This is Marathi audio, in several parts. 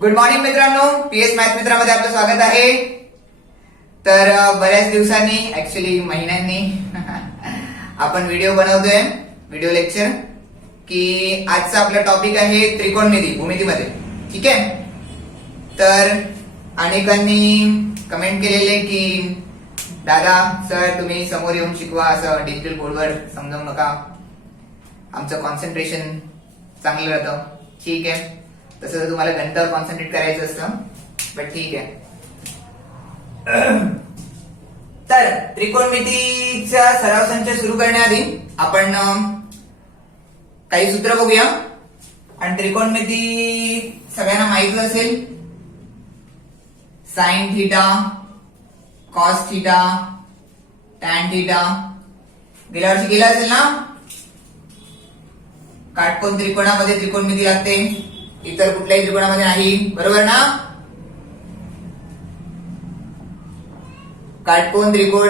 गुड मॉर्निंग मित्रांनो, पीएस मॅथ मित्रामध्ये आपलं स्वागत आहे. तर बऱ्याच दिवसांनी, ऍक्च्युली महिन्यांनी आपण व्हिडिओ बनवतोय, व्हिडिओ लेक्चर, की आजचा आपला टॉपिक आहे त्रिकोणमिती, भूमितीमध्ये. ठीक आहे. तर अनेकांनी कमेंट केलेले की दादा सर तुम्ही समोर येऊन शिकवा, असं डिजिटल बोर्डवर समजावू नका, आमचं कॉन्सन्ट्रेशन चांगलं राहतं. ठीक आहे, तसं तर तुम्हाला गणितावर कॉन्सन्ट्रेट करायचं असतं, बट ठीक आहे. तर त्रिकोणमितीचा सराव संच सुरू करण्याआधी आपण काही सूत्र बघूया. आणि त्रिकोणमिती सगळ्यांना माहिती असेल, sine theta, cos theta, tan theta. गेल्या वर्षी केलं असेल ना. काटकोन त्रिकोणामध्ये त्रिकोणमिती लागते, इतर कुठल्याही त्रिकोणामध्ये नाही, बरोबर ना. काटकोन त्रिकोण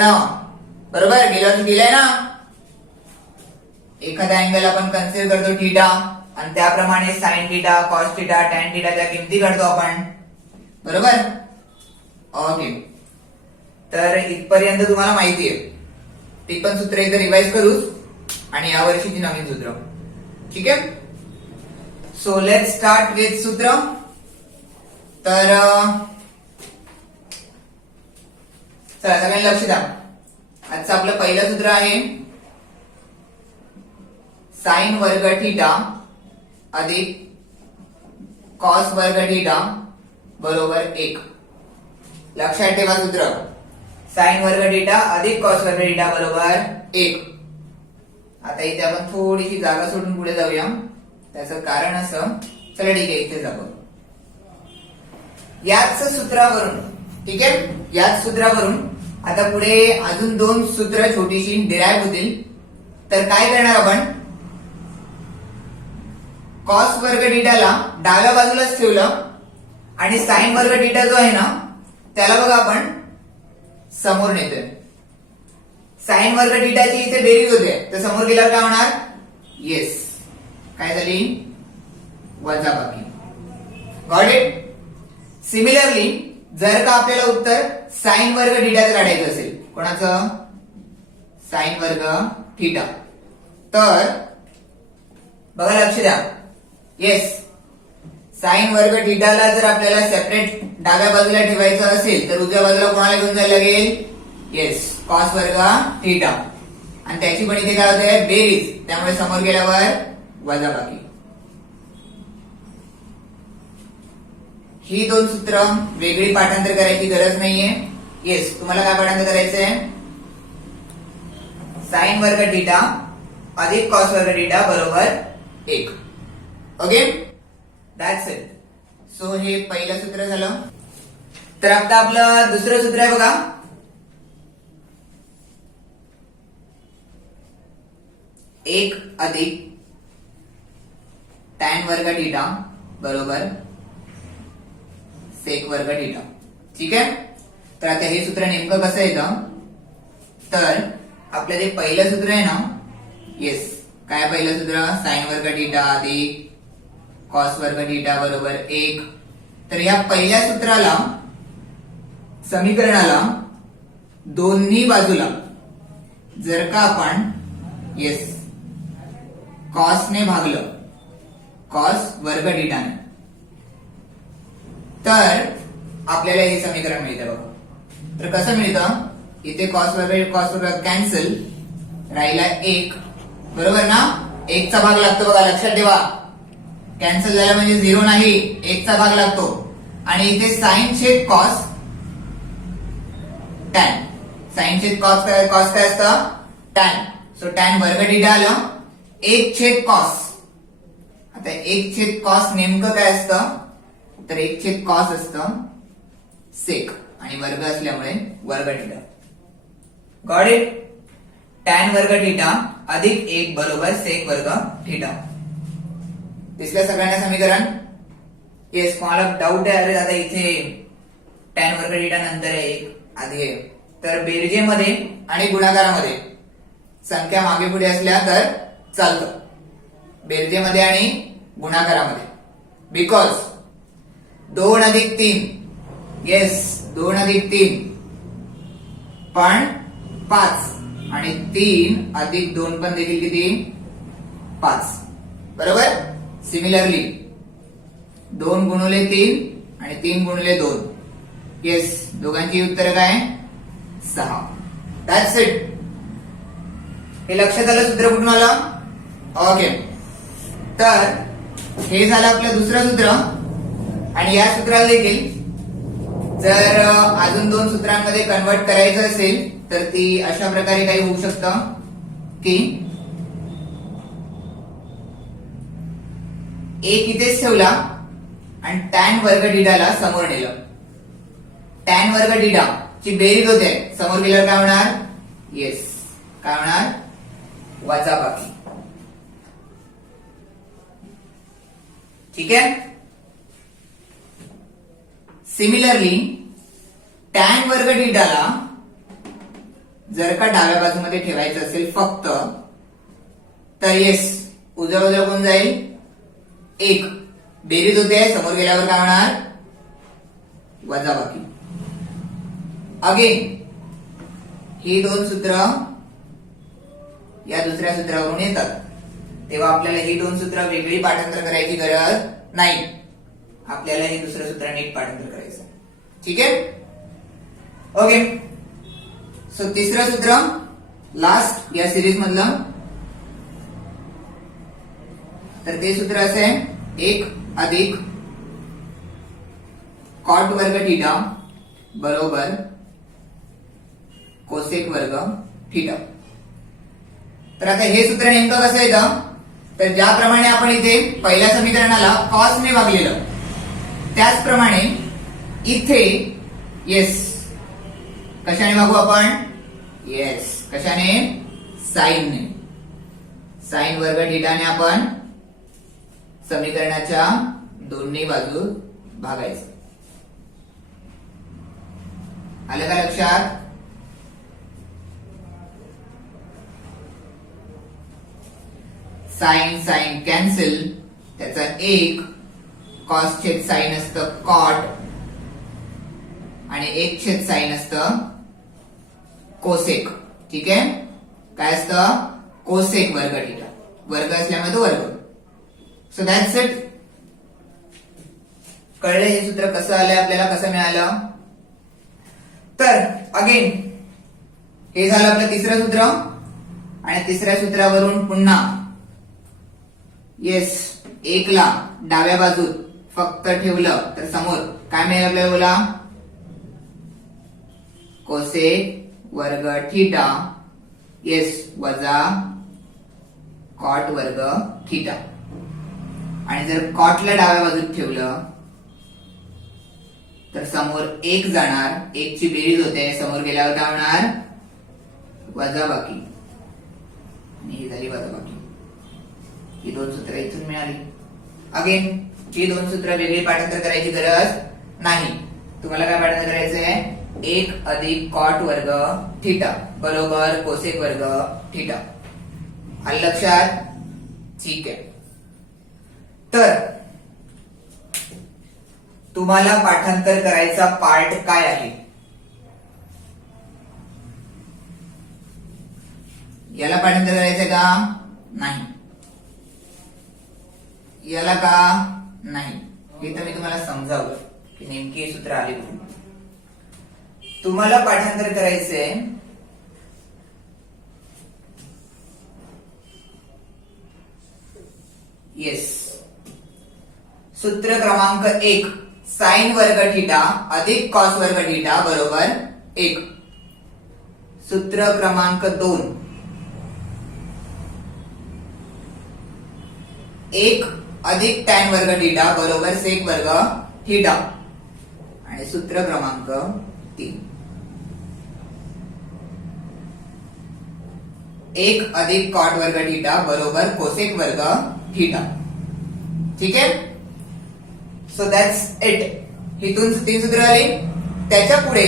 बरोबर गेल्या वर्षी केलंय ना. एखादा अँगल आपण कन्सिडर करतो थीटा, आणि त्याप्रमाणे sine theta, cos theta, tan थीटाच्या किमती काढतो आपण, बरोबर. ओके, तर इथपर्यंत तुम्हाला माहिती आहे. ती पण सूत्र एकदा रिवाइज करूच, आणि यावर्षीची नवीन सूत्र. ठीक आहे. सो लेट स्टार्ट विथ सूत्र. तर चला सगळ्यांना लक्ष द्या. आजचं आपलं पहिलं सूत्र आहे साइन वर्ग थीटा अधिक कॉस वर्ग थीटा बरोबर 1. लक्षात ठेवा सूत्र, साइन वर्ग थीटा अधिक कॉस वर्ग थीटा बरोबर 1. आता इथे आपण थोडीशी जागा सोडून पुढे जाऊया. त्याचं कारण असं, चला ठीक आहे, इथे जाऊ. याच सूत्रावरून, ठीक आहे, याच सूत्रावरून आता पुढे अजून 2 सूत्र छोटीशी डिराइव्ह होतील. तर काय करणार आपण, कॉस वर्ग थीटाला डाव्या बाजूलाच ठेवलं, आणि साइन वर्ग थीटा जो आहे ना त्याला बघा आपण समोर नेतोय. साइन वर्ग थीटाची इथे बेरीज होते, तर समोर गेल्यावर काय होणार, येस, काय झाली, वजाबाकी. Got it. सिमिलरली जर का आपल्याला उत्तर साइन वर्ग थीटाचं काढायचं असेल, कोणाचं, साइन वर्ग थीटा, तर बघा लक्ष द्या. येस, साइन वर्ग थीटाला जर आपल्याला सेपरेट डाव्या बाजूला ठेवायचं असेल तर उजव्या बाजूला कोणाला घेऊन जायला लागेल, येस, कॉस वर्ग थीटा, आणि त्याची पण इथे काय होते, बेरीज, त्यामुळे समोर गेल्यावर वजाबाकी. ही 2 सूत्र वेगळी पाठांतर करायची गरज नाहीये. येस, तुम्हाला काय पाठांतर करायचंय, साइन वर्ग थीटा अधिक कॉस वर्ग थीटा बरोबर 1. Okay, that's it. सो हे पहिलं सूत्र झालं. तर आता आपलं दुसरं सूत्र आहे बघा, 1 अधिक टॅन वर्ग थीटा बरोबर सेक वर्ग थीटा. ठीक आहे. तर आता हे सूत्र नेमकं कसं येतं, तर आपलं जे पहिलं सूत्र आहे ना, येस, काय पहिलं सूत्र, साइन वर्ग थीटा अधिक कॉस वर्ग थीटा बरोबर 1. तर या पहिल्या सूत्राला, समीकरणाला दोन्ही बाजूला जर का आपण येस कॉसने भागलं, कॉस वर्ग थीटाने, तर आपल्याला हे समीकरण मिळतं बघा. तर कसं मिळतं, इथे कॉस वर्ग कॅन्सल, राहिला 1, बरोबर ना. 1 चा भाग लागतो बघा, लक्षात ठेवा. कॅन्सल झाला म्हणजे 0 नाही, 1 चा भाग लागतो. आणि इथे साइन छेद कॉस टॅन, साइन छेद कॉस काय असतं, टॅन. सो टॅन वर्ग थीटा आलं, 1 छेद कॉस. आता 1 छेद कॉस नेमकं काय असतं, तर 1 छेद कॉस असतं सेक, आणि वर्ग असल्यामुळे वर्ग थीटा. Got it. टॅन वर्ग थीटा अधिक 1 बरोबर सेक वर्ग थीटा. दिसलं सगळ्यांना समीकरण. येस, कोणाला डाऊट आहे, अरे दादा इथे टॅन वर्ग थीटा नंतर आहे, 1 आधी आहे, तर बेरजेमध्ये आणि गुणाकारामध्ये संख्या मागे पुढे असल्या तर चालतं, बेरजेमध्ये आणि गुणाकारामध्ये. बिकॉज 2 अधिक 3, येस 2 अधिक 3 पण 5 आणि 3 अधिक 2 पण देखील किती 5. बरोबर. सिमिलरली 2 गुणिले 3 आणि 3 गुणिले 2, येस दोघांची उत्तर काय 6. That's it. हे लक्षात आलं सूत्र कुठून आलं. ओके. तर हे झालं आपलं दुसरं सूत्र. आणि या सूत्राला देखील जर अजून 2 सूत्रांमध्ये कन्वर्ट करायचं असेल तर ती अशा प्रकारे काही होऊ शकतं की एक इथेच ठेवला आणि टॅन वर्ग थीटाला समोर नेलं. टॅन वर्ग थीटा ची बेरीज होते, समोर गेल्यावर काय होणार, येस काय होणार, वजाबाकी. ठीक आहे. सिमिलरली टॅन वर्ग थीटाला जर का डाव्या बाजूमध्ये ठेवायचं असेल फक्त, तर येस उजव्या बाजूला कोण जाईल, एक बेरीज होते, समोर गेल्यावर काय होणार, वजाबाकी. अगेन ही 2 सूत्र या दुसऱ्या सूत्रावरून येतात, तेव्हा आपल्याला ही 2 सूत्र वेगळी पाठांतर करायची गरज नाही. आपल्याला हे दुसरं सूत्र नीट पाठांतर करायचं. ठीक आहे. ओके. सो तिसरं सूत्र लास्ट या सिरीज मधलं, तर ते सूत्र असे आहे, 1 अधिक कॉट वर्ग थीटा बरोबर कोसेक वर्ग थीटा. तर आता हे सूत्र नेमकं कसं येतं, तर ज्याप्रमाणे आपण इथे पहिल्या समीकरणाला कॉस ने भागलेलं, त्याचप्रमाणे इथे येस कशाने भागू आपण, येस कशाने, साइन ने. साइन वर्ग थीटाने आपण समीकरणाच्या दोन्ही बाजू भागायचं. आलं का लक्षात. साइन साइन कॅन्सल, त्याचा 1 कॉस छेद साइन असतं कॉट आणि 1 छेद साइन असतं कोसेक. ठीक आहे. काय असतं, कोसेक वर्ग थीटा, वर्ग असल्यामुळे तो वर्ग. So that's it. कळलं हे सूत्र कसं आलंय आपल्याला, कसं मिळालं. तर अगेन हे झालं आपलं तिसरं सूत्र. आणि तिसऱ्या सूत्रावरून पुन्हा येस 1 ला डाव्या बाजूत फक्त ठेवलं तर समोर काय मिळेल आपल्याला, बोला, कोसेक वर्ग थीटा, येस वजा कॉट वर्ग थीटा. आणि जर कॉटला डाव्या बाजूत ठेवलं तर समोर 1 जाणार, 1 ची बेरीज होते, समोर गेल्यावर काय होणार, वजाबाकी. आणि ही झाली वजाबाकी. ही 2 सूत्र इथून मिळाली. अगेन ही 2 सूत्र वेगळी पाठांतर करायची गरज नाही. तुम्हाला काय पाठांतर करायचंय, 1 अधिक कॉट वर्ग थीटा बरोबर कोसेक वर्ग थीटा. आलं लक्षात. ठीक आहे. तर तुम्हाला पाठांतर करायचा पार्ट काय आहे, याला पाठांतर करायचंय का नाही, याला का नाही, हे तर मी तुम्हाला समजावलं की नेमकी हे सूत्र आले कुठून. तुम्हाला पाठांतर करायचंय येस सूत्र क्रमांक 1 साइन वर्ग थीटा अधिक कॉस वर्ग थीटा बरोबर 1. सूत्र क्रमांक 2 1 अधिक टॅन वर्ग थीटा बरोबर सेक वर्ग थीटा. आणि सूत्र क्रमांक 3 1 अधिक कॉट वर्ग थीटा बरोबर कोसेक वर्ग थीटा. ठीक आहे. So that's it. इथून 3 सूत्र आली. त्याच्या पुढे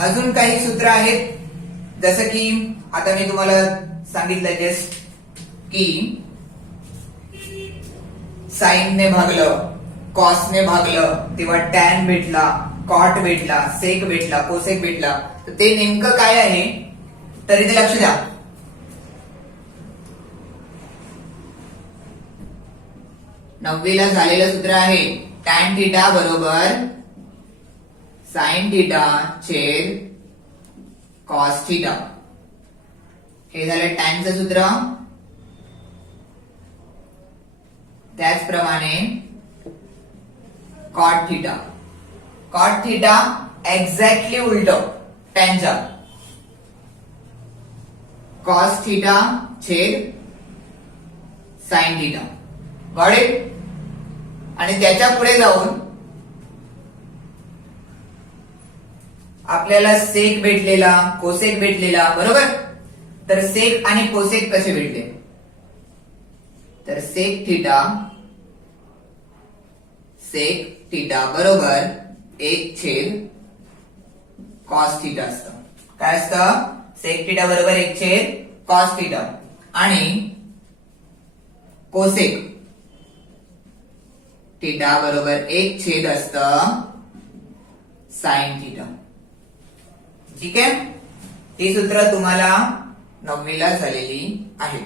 अजून काही सूत्र आहेत, जसं की आता मी तुम्हाला सांगितलं जस्ट की साइन ने भागलं कॉसने भागलं तेव्हा टॅन भेटला, कॉट भेटला, सेक भेटला, कोसेक भेटला. तर ते नेमकं काय आहे तर इथे लक्ष द्या. नववीला झालेलं सूत्र आहे टॅन थिटा बरोबर साइन थिटा छेद कॉस थिटा. हे झालं टॅनचं सूत्र. त्याचप्रमाणे cot theta. Cot theta exactly उलट टॅनच्या. कॉस थिटा छेद साइन थिटा. Got it. आणि त्याच्या पुढे जाऊन आपल्याला सेक भेटलेला, कोसेक भेटलेला बरोबर. तर सेक आणि कोसेक कसे भेटले तर सेक थिटा बरोबर 1/, कॉस थिटा असतं. काय असतं सेक थिटा बरोबर 1/, कॉस थिटा. आणि कोसेक थिटा बरोबर 1/, असतं साइन थिटा. ठीक आहे. ही सूत्र तुम्हाला 9वीला झालेली आहे.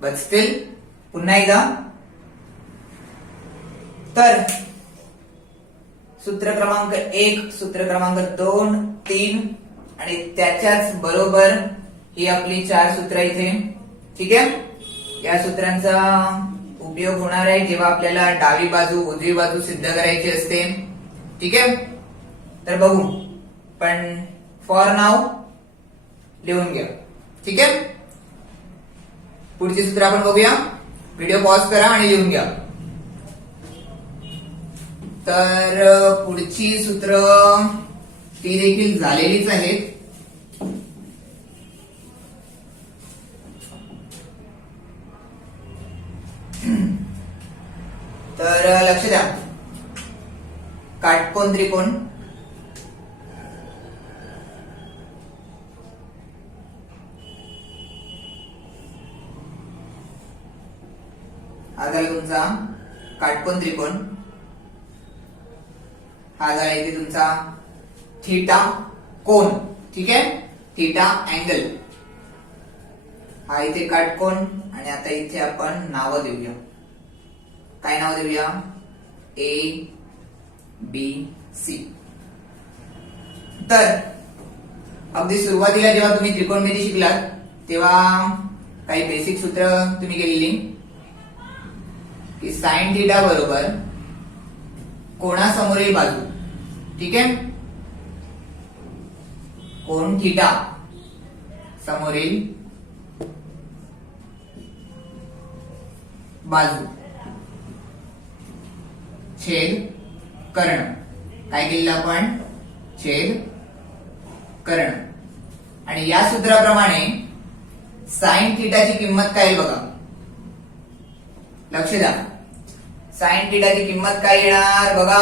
बट स्टील पुन्हा एकदा तर सूत्र क्रमांक 1, सूत्र क्रमांक 2, 3 आणि त्याच्याच बरोबर ही आपली 4 सूत्र इथे. ठीक आहे. या सूत्रांचा उपयोग होणार आहे जेव्हा आपल्याला डावी बाजू उजवी बाजू सिद्ध करायची असते. ठीक आहे. तर बघू. पण फॉर नाव लिहून घ्या. ठीक आहे. पुढची सूत्र आपण बघूया. व्हिडिओ पॉज करा आणि लिहून घ्या. तर पुढची सूत्र ती देखील झालेलीच आहेत. तर लक्ष द्या. काटकोन त्रिकोण हा झाला तुमचा काटकोन त्रिकोण. हा झाला इथे तुमचा थीटा कोन. ठीक आहे. Theta angle. हा इथे काटकोन. आणि आता इथे आपण नावं देऊया. काय नाव देऊया A, B, C. तर अगदी सुरुवातीला जेव्हा तुम्ही त्रिकोणमिती शिकलात तेव्हा काही बेसिक सूत्र तुम्ही केलेली की साइन थिटा बरोबर कोणासमोरील बाजू. ठीक आहे. कोन थिटा समोरील बाजू छेद कर्ण. काय केलेलं आपण छेद कर्ण. आणि या सूत्राप्रमाणे साइन थिटाची किंमत काय येईल बघा. लक्ष द्या. साइन थिटाची किंमत काय येणार बघा.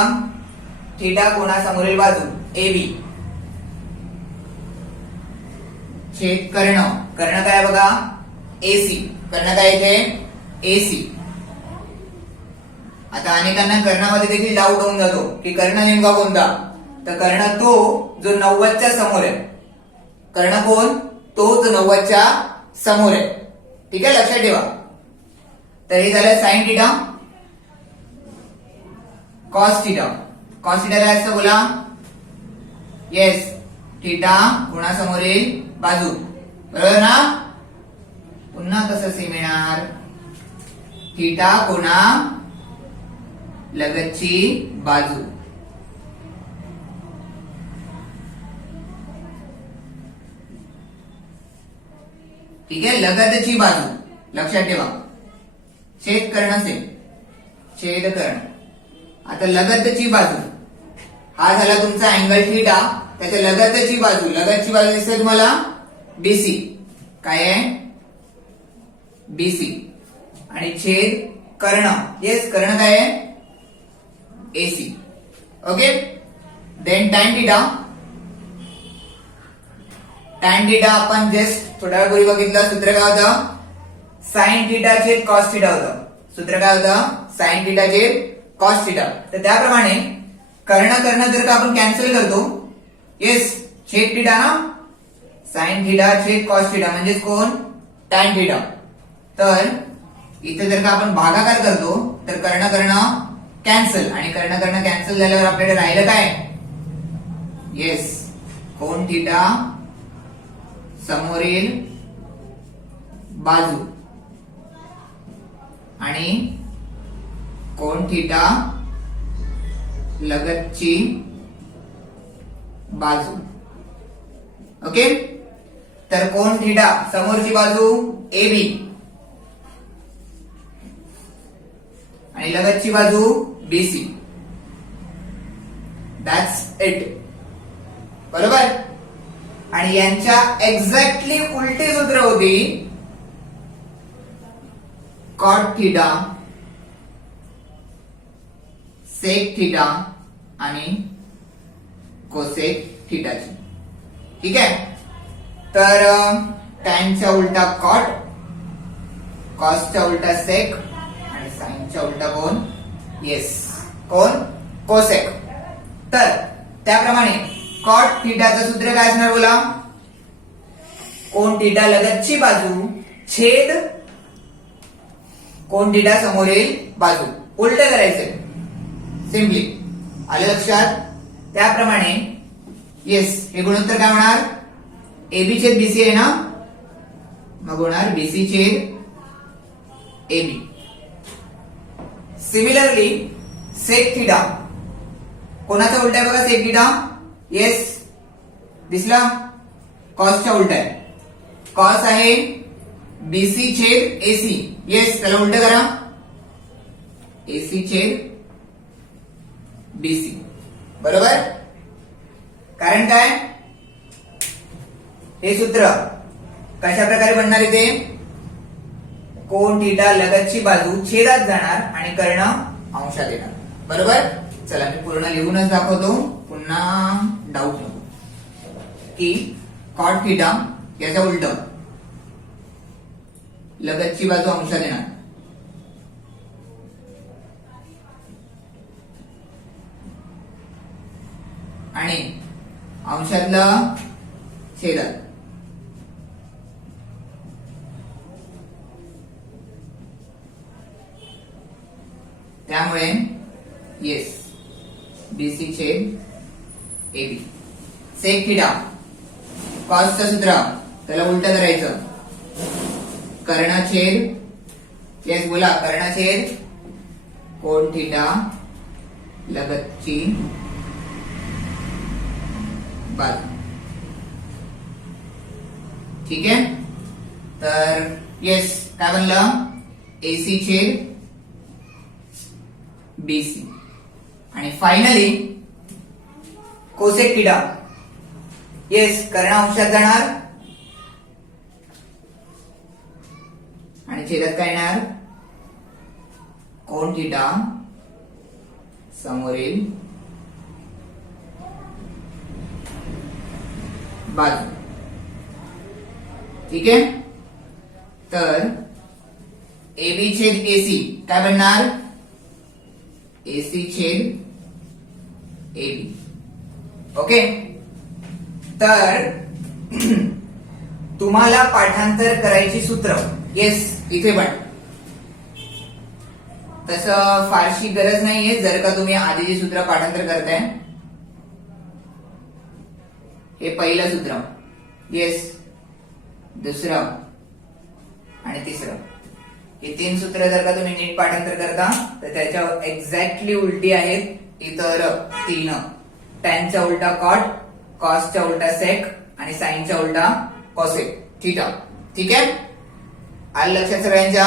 थिटा कोणासमोरील बाजू AB छेद कर्ण. कर्ण काय बघा AC. कर्ण काय इथे AC. आता अनेकांना कर्णामध्ये देखील डाऊट होऊन जातो की कर्ण नेमका कोणता. तर कर्ण तो जो 90च्या समोर आहे. कर्ण कोण तो जो 90च्या समोर आहे. ठीक आहे. लक्षात ठेवा. तर हे झालं sine theta. Cos theta. Cos theta काय असतं बोला. येस थिटा कोणासमोरील बाजू. बरोबर ना. पुन्हा कसं सेम येणार. थिटा कोणा लगतची बाजू. ठीक आहे. लगतची बाजू लक्षात ठेवा. छेद कर्ण से छेद कर्ण. आता लगतची बाजू हा झाला तुमचा अँगल थिटा. त्याच्या लगतची बाजू. लगतची बाजू दिसते तुम्हाला BC. काय आहे BC. आणि छेद कर्ण. येस कर्ण काय आहे AC. Okay. Then tan theta. Tan theta आपण जस्ट थोड्या वेळापूर्वी बघितलं. सूत्र काय होतं साइन थिटा छेद कॉस थिटा होतं. सूत्र काय होतं साइन थिटा छेद कॉस थिटा. तर त्याप्रमाणे कर्ण जर का आपण कॅन्सल करतो, येस, छेद थिटा ना, साइन थिटा छेद कॉस थिटा म्हणजेच कोण, टॅन थिटा. तर इथे जर का आपण भागाकार करतो तर कर्ण कॅन्सल, आणि कर्ण कॅन्सल झाल्यावर आपल्याकडे राहिलं काय, येस, कोन थिटा समोरील बाजू आणि कोन थिटा लगतची बाजू. ओके. तर कोन थिटा समोरची बाजू AB आणि लगतची बाजू BC. That's it. बरोबर. आणि यांच्या एक्झॅक्टली उलटी सूत्र होती कॉट थिटा सेक थिटा आणि कोसेक थिटाची. ठीक आहे. तर टॅनच्या उलटा कॉट, कॉसच्या उलटा सेक आणि साइनच्या उलटा कोण, येस, कोण, कोसेक. तर त्याप्रमाणे कॉट थिटाचं सूत्र काय असणार बोला, कोन थिटा लगतची बाजू छेद कोन थिटा समोरील बाजू. उलट करायचंय सिम्पली. आलं लक्षात. त्याप्रमाणे येस, हे गुणोत्तर काय होणार, AB छेद BC आहे ना, मग होणार BC छेद AB. सिमिलरली सेक थिटा कोणाचा उलटा आहे बघा, सेक थिटा, येस, दिसला, कॉसच्या उलटा आहे. कॉस आहे BC छेद AC, येस, त्याला उलट करा, AC छेद BC. बरोबर. कारण काय, हे सूत्र कशा प्रकारे बनणार आहे, ते कोन थिटा लगतची बाजू छेदात जाणार आणि कर्ण अंशात येणार. बरोबर. चला मी पूर्ण लिहूनच दाखवतो, पुन्हा डाऊट नको, की कॉट थिटा याच्या उलट लगतची बाजू अंशात येणार आणि अंशातलं छेदात. त्यामुळे येस, BC छेद AB. सेक थिटा कॉसचं सूत्र त्याला उलट करायचं, कर्ण छेद, येस बोला, कर्ण छेद कोन थिटा लगतची बाजू. ठीक आहे. तर येस, काय बनलं, AC छेद BC. आणि फायनली कोसेक थिटा, येस, कर्ण अंशात जाणार आणि छेदात काय येणार, कोन थिटा समोरील बाजू. ठीक आहे. तर AB छेद AC काय बनणार, AC छेद AB. ओके. तर तुम्हाला पाठांतर करायची सूत्र, येस, इथे पण तसं फारशी गरज नाहीये जर का तुम्ही आधीची सूत्र पाठांतर करताय. हे पहिलं सूत्र, येस, दुसरं आणि तिसरं, हे 3 सूत्र जर का तुम्ही नीट पाठांतर करता तर त्याच्या एक्झॅक्टली उलटी आहेत इतर 3. टॅनच्या उलटा कॉट, कॉसच्या उलटा सेक आणि साइनच्या उलटा कोसेक थिटा. ठीक आहे. आलं लक्षात सगळ्यांच्या.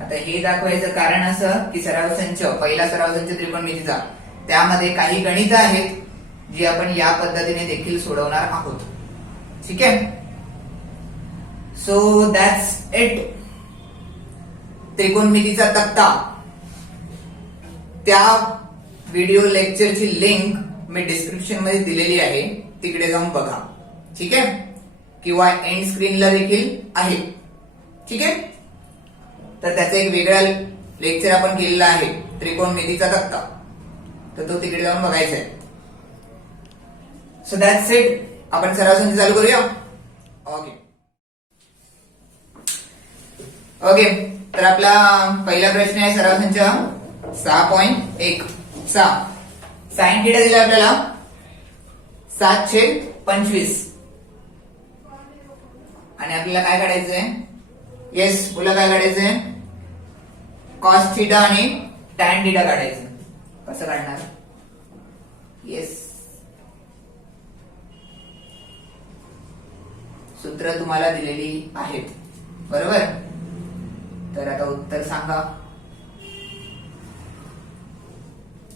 आता हे दाखवायचं कारण असं की सराव संच, पहिला सराव संच त्रिकोणमितीचा, त्यामध्ये काही गणित आहेत जी आपण या पद्धतीने देखील सोडवणार आहोत. ठीक आहे. So that's it. त्रिकोणमितीचा तक्ता, त्या व्हिडिओ लेक्चरची लिंक मी डिस्क्रिप्शन मध्ये दिलेली आहे, तिकडे जाऊन बघा. ठीक आहे. किंवा एंड स्क्रीनला देखील आहे. ठीक आहे. तर त्याचा एक वेगळा लेक्चर आपण केलेला आहे त्रिकोणमितीचा तक्ता, तर तो तिकडे जाऊन बघायचा आहे. So that's it. आपण सराव संच चालू करूया. ओके ओके तर आपला पहिला प्रश्न आहे सराव संच 6.1. साइन थीटा दिला आपल्याला 7/25 आणि आपल्याला काय काढायचंय? येस बोला काय काढायचंय? कॉस थीटा आणि टॅन थीटा काढायचं. कसं काढणार? येस सूत्र तुम्हाला दिलेली आहेत बरोबर. तर आता उत्तर सांगा.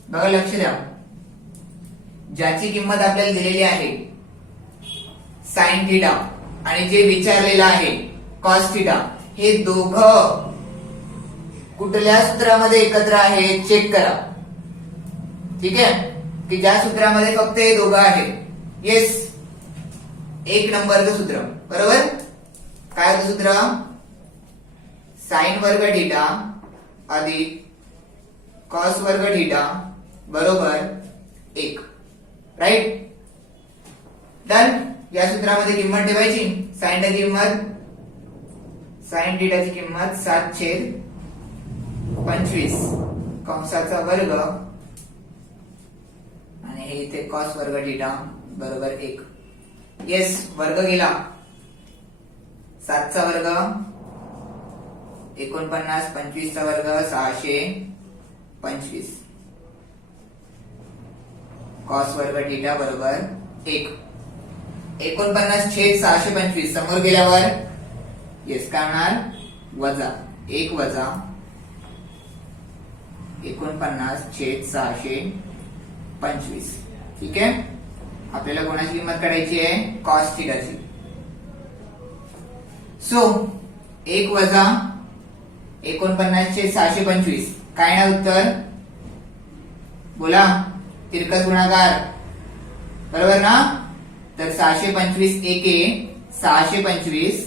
बघा लक्ष द्या. ज्याची किंमत आपल्याला दिलेली आहे साइन थीटा आणि जे विचारलेलं आहे कॉस थीटा, हे दोघं कुठल्या सूत्रामध्ये एकत्र आहे चेक करा. ठीक आहे की ज्या सूत्रामध्ये फक्त हे दोघं आहेत. येस 1 नंबरचं सूत्र बरोबर. काय होतं सूत्र? साइन वर्ग थीटा अधिक कॉस वर्ग थीटा बरोबर 1. राईट. डन. या सूत्रामध्ये किंमत ठेवायची. साइन थीटाची किंमत 7/25 कंसाचा वर्ग आणि हे इथे कॉस वर्ग थीटा बरोबर 1. येस वर्ग गेला. 7 चा वर्ग 49, 25 चा वर्ग 625 कॉस वर्ग थीटा बरोबर 1. 49/625 समोर गेल्यावर येस काय होणार? वजा 1 वजा 49/625. ठीक आहे. आपल्याला कोणाची किंमत काढायची आहे? कॉस थीटाची. सो 1 वजा 49/625 काय ना उत्तर? बोला. तिरकस गुणाकार बरोबर ना. तर 625 एके 625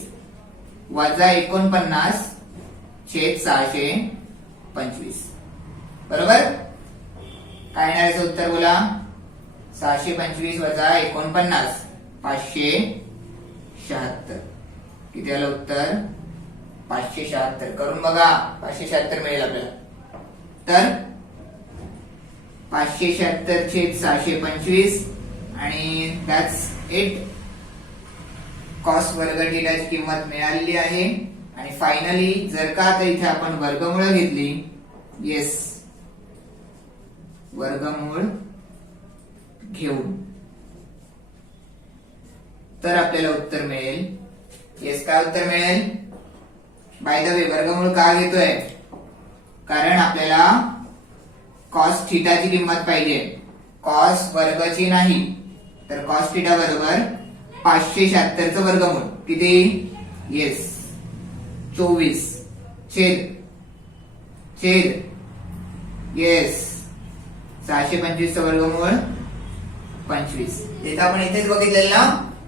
वजा 49/625 बरोबर. काय येणार याचं उत्तर? बोला. 625 वजा 49 576. किती आलं उत्तर? 576. करून बघा 576 मिळेल आपल्याला. तर 576/625 आणि दॅट्स इट. कॉस वर्ग थीटाची किंमत मिळालेली आहे. आणि फायनली जर का आता इथे आपण वर्गमूळ घेतली, येस वर्गमूळ घेऊन, तर आपल्याला उत्तर मिळेल. येस काय उत्तर मिळेल? बाय द वे वर्गमूळ का घेतोय? कारण आपल्याला कॉस थीटाची किंमत पाहिजे, कॉस वर्गची नाही. तर कॉस थीटा बरोबर 576 चं वर्गमूळ किती? येस 24 छेद येस 625 चं वर्गमूळ 25. इथे आपण इथेच बघितलेलं ना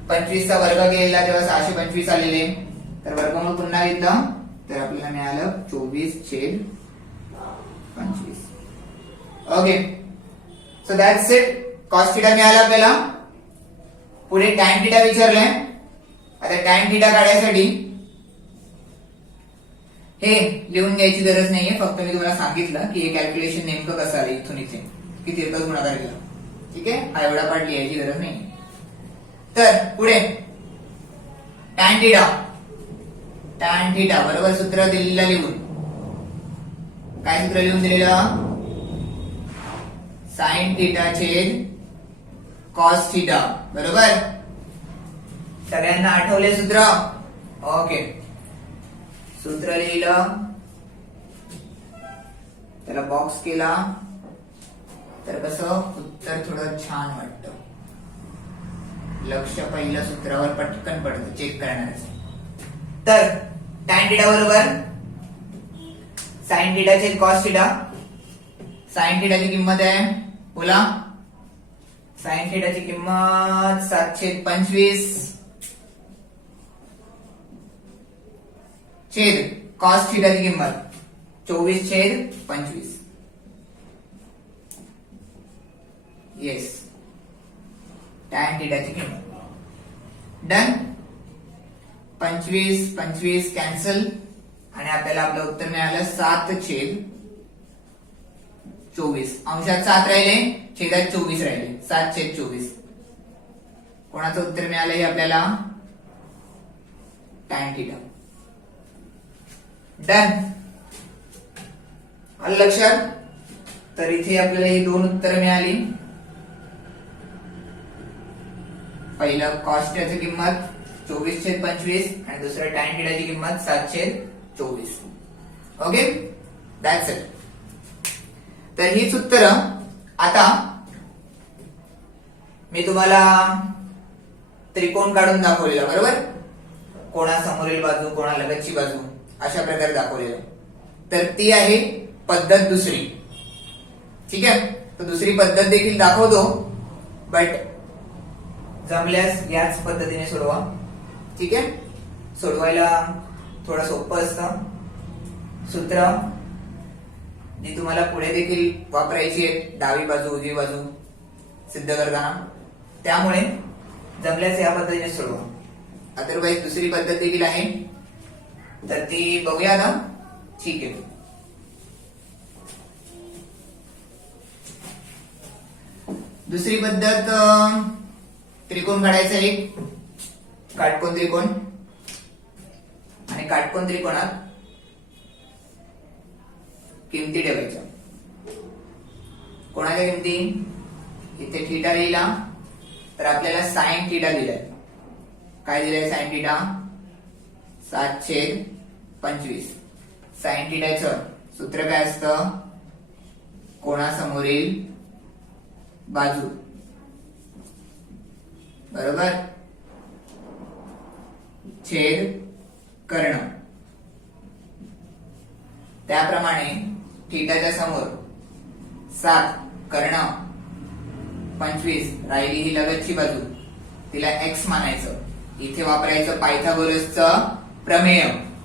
25 चा वर्ग केलेला तेव्हा 625 आलेले. तर वर्गमूळ पुन्हा घेतलं तर आपल्याला मिळालं 24/25. Okay so that's it. Cos theta मिळाला आपल्याला. पुढे टॅन थीटा विचारलंय. आता टॅन थीटा काढायसाठी हे लिहून घ्यायची गरज नाहीये. फक्त मी तुम्हाला सांगितलं की हे कॅल्क्युलेशन नेमकं कसं आलं इथून इथे की तिरकस गुणाकार केला. ठीक आहे. हा एवढा पार्ट लिहायची गरज नाही. तर पुढे टॅन थीटा बरोबर सूत्र दिलेलं लिहून. काय सूत्र लिहून दिलेलं? साइन थीटा छेद कॉस थीटा बरोबर. सगळ्यांना आठवले सूत्र? ओके. सूत्र लिहिलं, त्याला बॉक्स केला तर कसं उत्तर थोडं छान वाटतं. लक्ष पहिलं सूत्रावर पटकन पडतं चेक करण्याचं. तर टॅन थीटा बरोबर साइन थीटा छेद कॉस थीटा. साइन थीटाची किंमत आहे बोला. साइन थीटाची किंमत 7/25 छेद कॉस थीटाची किंमत 24/25. येस, टॅन थिटाची किंमत. डन. 25 25 कॅन्सल आणि आपल्याला आपलं उत्तर मिळालं 7/24. अंशात 7 राहिले, छेदात 24 राहिले, 7/24. कोणाचं उत्तर मिळालं हे आपल्याला? Tan theta. डन. आलं लक्षात? तर इथे आपल्याला ही दोन उत्तर मिळाली. पहिलं कॉस थिटाची किंमत 24/25 आणि दुसरं टॅन थिटाची किंमत 7/24. Okay, that's it. तर हीच उत्तर. आता मी तुम्हाला त्रिकोण काढून दाखवलेला, बरोबर? कोणा समोरील बाजू, कोणा लगतची बाजू, अशा प्रकारे दाखवलेलं. तर ती आहे पद्धत दुसरी. ठीक आहे, तर दुसरी पद्धत देखील दाखवतो, बट जमल्यास याच पद्धतीने सोडवा. ठीक आहे, सोडवायला थोडं सोपं असतं. सूत्र जी तुम्हाला पुढे देखील वापरायची आहे, डावी बाजू उजवी बाजू सिद्ध करताना, त्यामुळे जमल्यास या पद्धतीने सोडवा. अदरवाईज दुसरी पद्धत देखील आहे, तर ती बघूया ना. ठीक आहे, दुसरी पद्धत त्रिकोण काढायचा एक काटकोन त्रिकोण, आणि काटकोन त्रिकोणात किमती ठेवायच्या. कोणाच्या किमती? इथे थिटा लिहिला, तर आपल्याला साइन थिटा दिलाय. काय दिलंय साइन थिटा? 7/25. साइन थिटाचं सूत्र काय असतं? कोणासमोरील बाजू, बरोबर, छेद कर्ण. त्याप्रमाणे थिटाच्या समोर 7 कर्ण 25 राहिली ही लगतची बाजू, तिला x मानायचं. इथे वापरायचं पायथागोरसचं प्रमेय.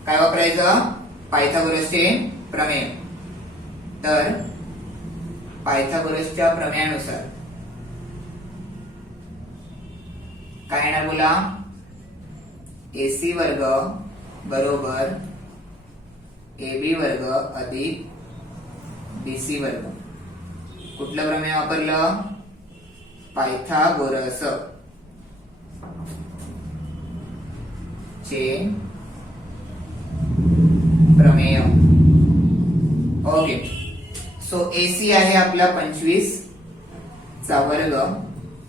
काय वापरायचं? पायथागोरसचे प्रमेय. तर पायथागोरसच्या प्रमेयानुसार काय येणार बोला? AC वर्ग बरोबर AB वर्ग अधिक BC वर्ग. कुठलं प्रमेय वापरलं? पायथागोरस चे प्रमेय. ओके, सो AC आहे आपला 25 चा वर्ग,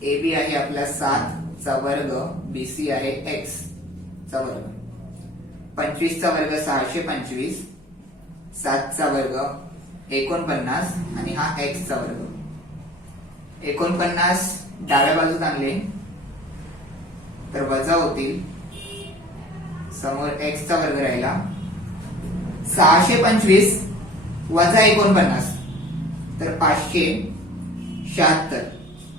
AB आहे आपला 7 चा वर्ग, BC आहे x चा वर्ग. 25 चा वर्ग 625, 7 चा वर्ग 49 आणि हा x चा वर्ग. 49 डाव्या बाजूत आणले तर वजा होतील, समोर x चा वर्ग राहिला. 625 वजा 49 तर 576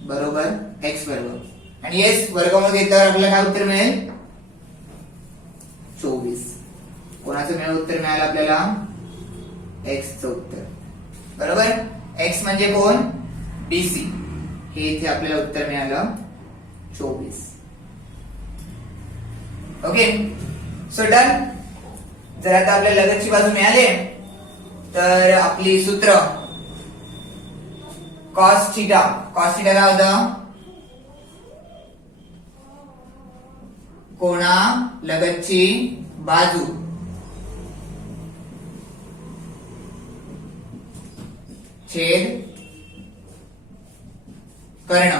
बरोबर x वर्ग. आणि s वर्गामध्ये घेतल्यावर आपल्याला काय उत्तर मिळेल? 24. कोणाचं मिळालं उत्तर मिळालं आपल्याला? x चं उत्तर, बरोबर. x म्हणजे कोण? BC. हे इथे आपल्याला उत्तर मिळालं 24. Okay, so done. जर आता आपल्याला लगतची बाजू मिळाली तर आपली सूत्र कॉस थिटा. कॉस थिटा काय होतं? कोणा लगतची बाजू छेद कर्ण.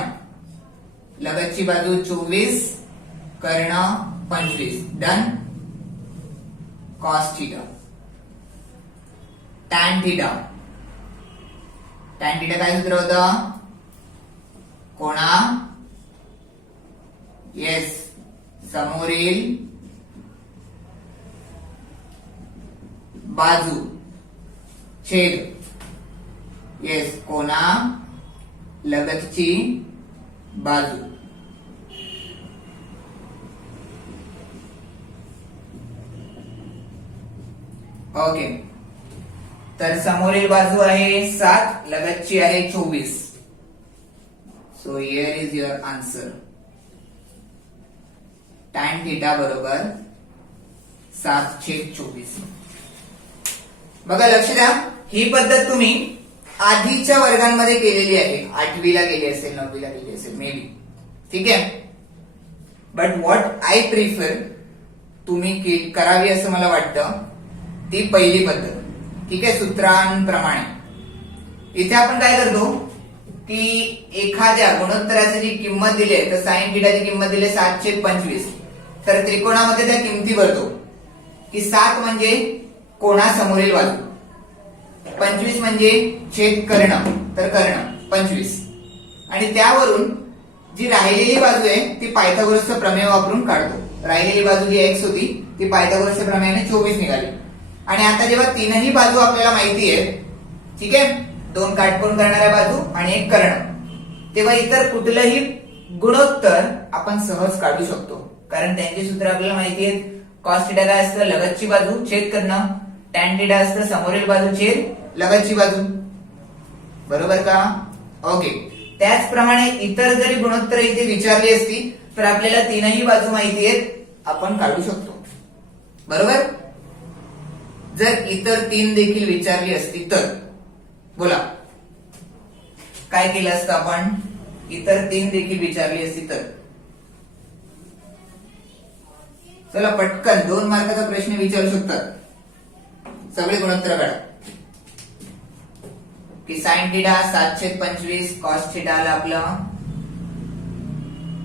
लगतची बाजू 24, कर्ण 25. Done. Cos theta. Tan theta. Tan theta काय सूत्र होतं? कोणा येस समोरील बाजू छेद येस कोणा लगतची बाजू. ओके, तर समोरील बाजू आहे 7, लगतची आहे 24. So here is your answer. Tan theta बरोबर 7/24. बघा लक्ष द्या, ही पद्धत तुम्ही आधीच्या वर्गांमध्ये केलेली आहे. 8वीला केली असेल, 9वीला केली असेल मे बी. ठीक आहे. बट व्हॉट आय प्रिफर तुम्ही करावी असं मला वाटतं ती पहिली पद्धत. ठीक आहे, सूत्रांप्रमाणे. इथे आपण काय करतो की एखाद्या गुणोत्तराची जी किंमत दिली आहे, तर साइन थिटाची किंमत दिली 7/25. तर त्रिकोणामध्ये त्या किमती भरतो की 7 म्हणजे कोणासमोरील बाजू, 25 म्हणजे छेद कर्ण, तर कर्ण 25, आणि त्यावरून जी राहिलेली बाजू आहे ती पायथागोरसचा प्रमेय वापरून काढतो. राहिलेली बाजू जी x होती ती पायथागोरसच्या प्रमेयाने 24 निघाली. आणि आता जेव्हा तीनही बाजू आपल्याला माहिती आहे, ठीक आहे, 2 काटकोन करणाऱ्या बाजू आणि एक कर्ण, तेव्हा इतर कुठलंही गुणोत्तर आपण सहज काढू शकतो. कारण त्यांची सूत्र आपल्याला माहिती आहेत. कॉस थिटा काय असतं, लगतची बाजू छेद कर्ण. टॅन थिटा असतं समोरील बाजू छेद लगतची बाजू. बरोबर का? ओके. त्याचप्रमाणे इतर जरी गुणोत्तर इथे विचारली असती तर आपल्याला तीनही बाजू माहिती आहेत, आपण काढू शकतो. बरोबर. जर इतर 3 देखील विचारली असती तर बोला काय केलं असतं आपण? इतर 3 देखील विचारली असती तर चला पटकन 2 मार्काचा प्रश्न विचारू शकतात. सगळे गुणोत्तर काढा. की साइन थिटा 7/25, कॉस थिटा आला आपलं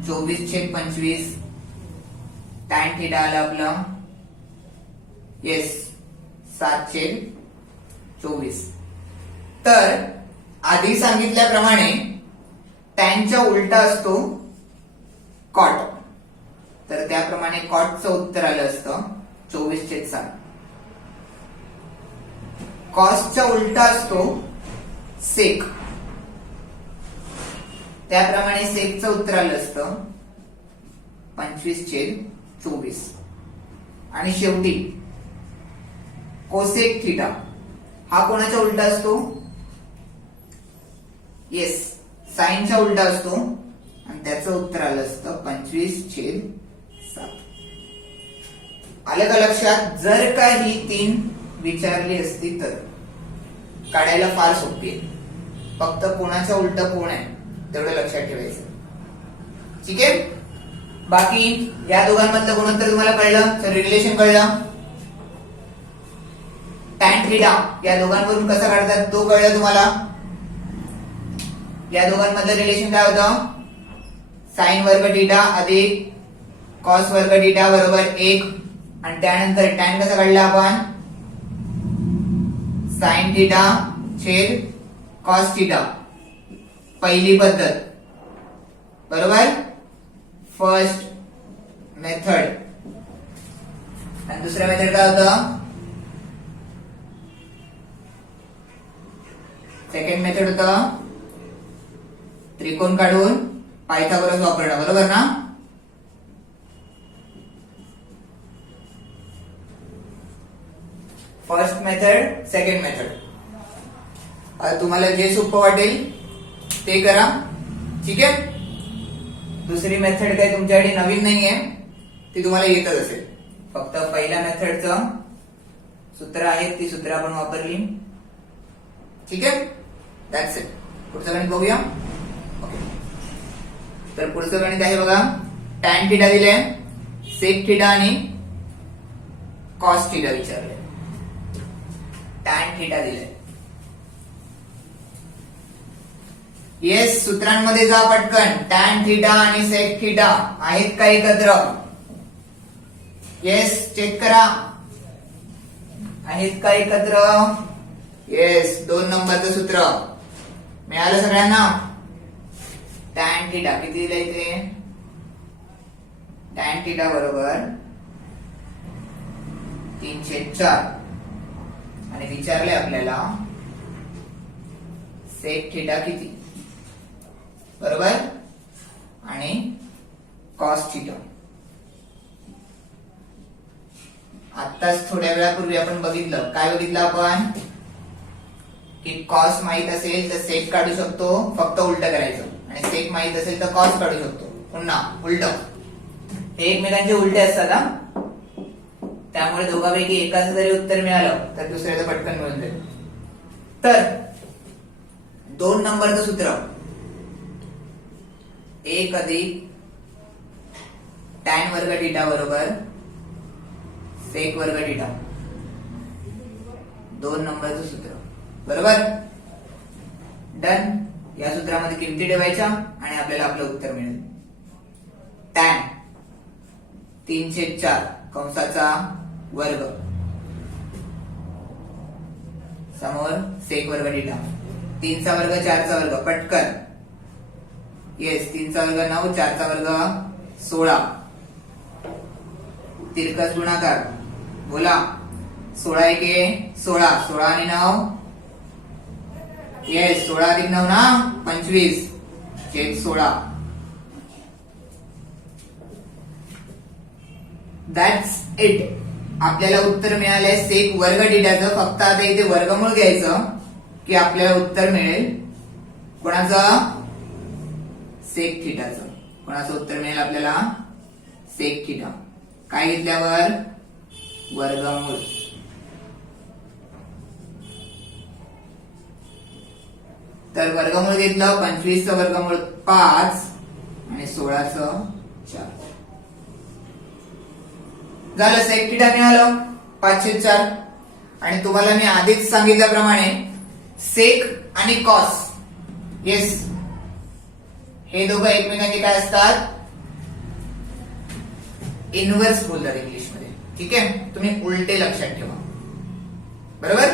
24/25, टॅन थिटा आला आपलं येस 7/24. तर आधी सांगितल्याप्रमाणे टॅनच्या उलटा असतो कॉट, तर त्याप्रमाणे कॉटचं उत्तर आलं असतं 24/7. कॉसच्या उलटा असतो सेक, त्याप्रमाणे सेकचं उत्तर आलं असतं 25/24. आणि शेवटी कोसेक थिटा हा कोणाच्या उलटा असतो? येस, साइनच्या उलटा असतो, आणि त्याचं उत्तर आलं असतं 25/7. आलं का लक्षात? जर का ही 3 विचारली असती तर काढायला फार सोपी आहे. फक्त कोणाच्या उलट कोण आहे तेवढं लक्षात ठेवायचं. ठीक आहे. बाकी या दोघांमधलं गुणोत्तर तुम्हाला कळलं, तर रिलेशन कळलं. टॅन थिटा या दोघांवरून कसं काढतात तो कळलं तुम्हाला. या दोघांमधलं रिलेशन काय होतं? साइन वर्ग थिटा अधिक कॉस वर्ग थिटा बरोबर 1. आणि त्यानंतर टॅन कसं काढलं आपण? साइन थिटा छेद कॉस थिटा, पहिली पद्धत. बरोबर, फर्स्ट मेथड. आणि दुसऱ्या मेथड काय होतं? सेकंड मेथड होतं त्रिकोण काढून पायथागोरस वापरणं. बरोबर ना? First method, second method. तुम्हाला जे सोपं वाटेल ते करा. ठीक आहे. दुसरी मेथड काही तुमच्यासाठी नवीन नाहीये, ती तुम्हाला येतच असेल. फक्त पहिल्या मेथडचं सूत्र आहेत, ती सूत्र आपण वापरली. ठीक आहे. That's it. पुढचं गणित बघूया. ओके. तर पुढचं गणित आहे बघा. टॅन थिटा दिले, सेक थिटा आणि कॉस थिटा विचारले. टॅन थिटा दिले. येस, सूत्रांमध्ये जा पटकन. टॅन थिटा आणि सेक थिटा आहेत का एकत्र? येस, चेक करा. आहेत का एकत्र? येस, 2 नंबरचं सूत्र मिळालं सगळ्यांना. टॅन थिटा किती दिलं इथे? टॅन थिटा बरोबर 3/4. आणि विचारले आपल्याला सेक थिटा किती. बरोबर. आणि कॉस थिटा. आत्ताच थोड्या वेळापूर्वी आपण बघितलं. काय बघितलं आपण? की कॉस माहित असेल तर सेक काढू शकतो, फक्त उलट करायचं. आणि सेक माहित असेल तर कॉस काढू शकतो. पुन्हा उलट हे एकमेकांचे उलटे असतात हा. त्यामुळे दोघांपैकी एकाचं जरी उत्तर मिळालं तर दुसऱ्याचं पटकन मिळून जाईल. तर 2 नंबरचं सूत्र 1 अधिक tan वर्ग थीटा बरोबर सेक वर्ग थीटा. 2 नंबरचं सूत्र बरोबर. डन. या सूत्रामध्ये किमती ठेवायच्या आणि आपल्याला आपलं उत्तर मिळेल. tan 3/4 कंसाचा वर्ग समोर सेक वर्ग थीटा. 3 चा वर्ग 4 चा वर्ग पटकन. येस 3 चा वर्ग 9, 4 चा वर्ग 16. तिरकस गुणाकार बोला. 16 एके 16, 16 आणि 9 येस 16 अधिक 9 ना 25 छेद 16. That's it. आपल्याला उत्तर मिळालंय सेक वर्ग थीटाचं. फक्त आता इथे वर्गमूळ घ्यायचं की आपल्याला उत्तर मिळेल कोणाचं? सेक थीटाचं. कोणाचं उत्तर मिळेल आपल्याला? Sec theta. काय घेतल्यावर? वर्गमूळ. तर वर्गमूळ घेतलं. 25 चं वर्गमूळ 5 आणि 16 चं 4 झालं. सेक थीटा मिळालं 5/4. आणि तुम्हाला मी आधीच सांगितल्याप्रमाणे सेक आणि कॉस येस हे दोघं एकमेकांचे काय असतात? इनव्हर्स बोलतात इंग्लिश मध्ये. ठीक आहे. तुम्ही उलटे लक्षात ठेवा. बरोबर.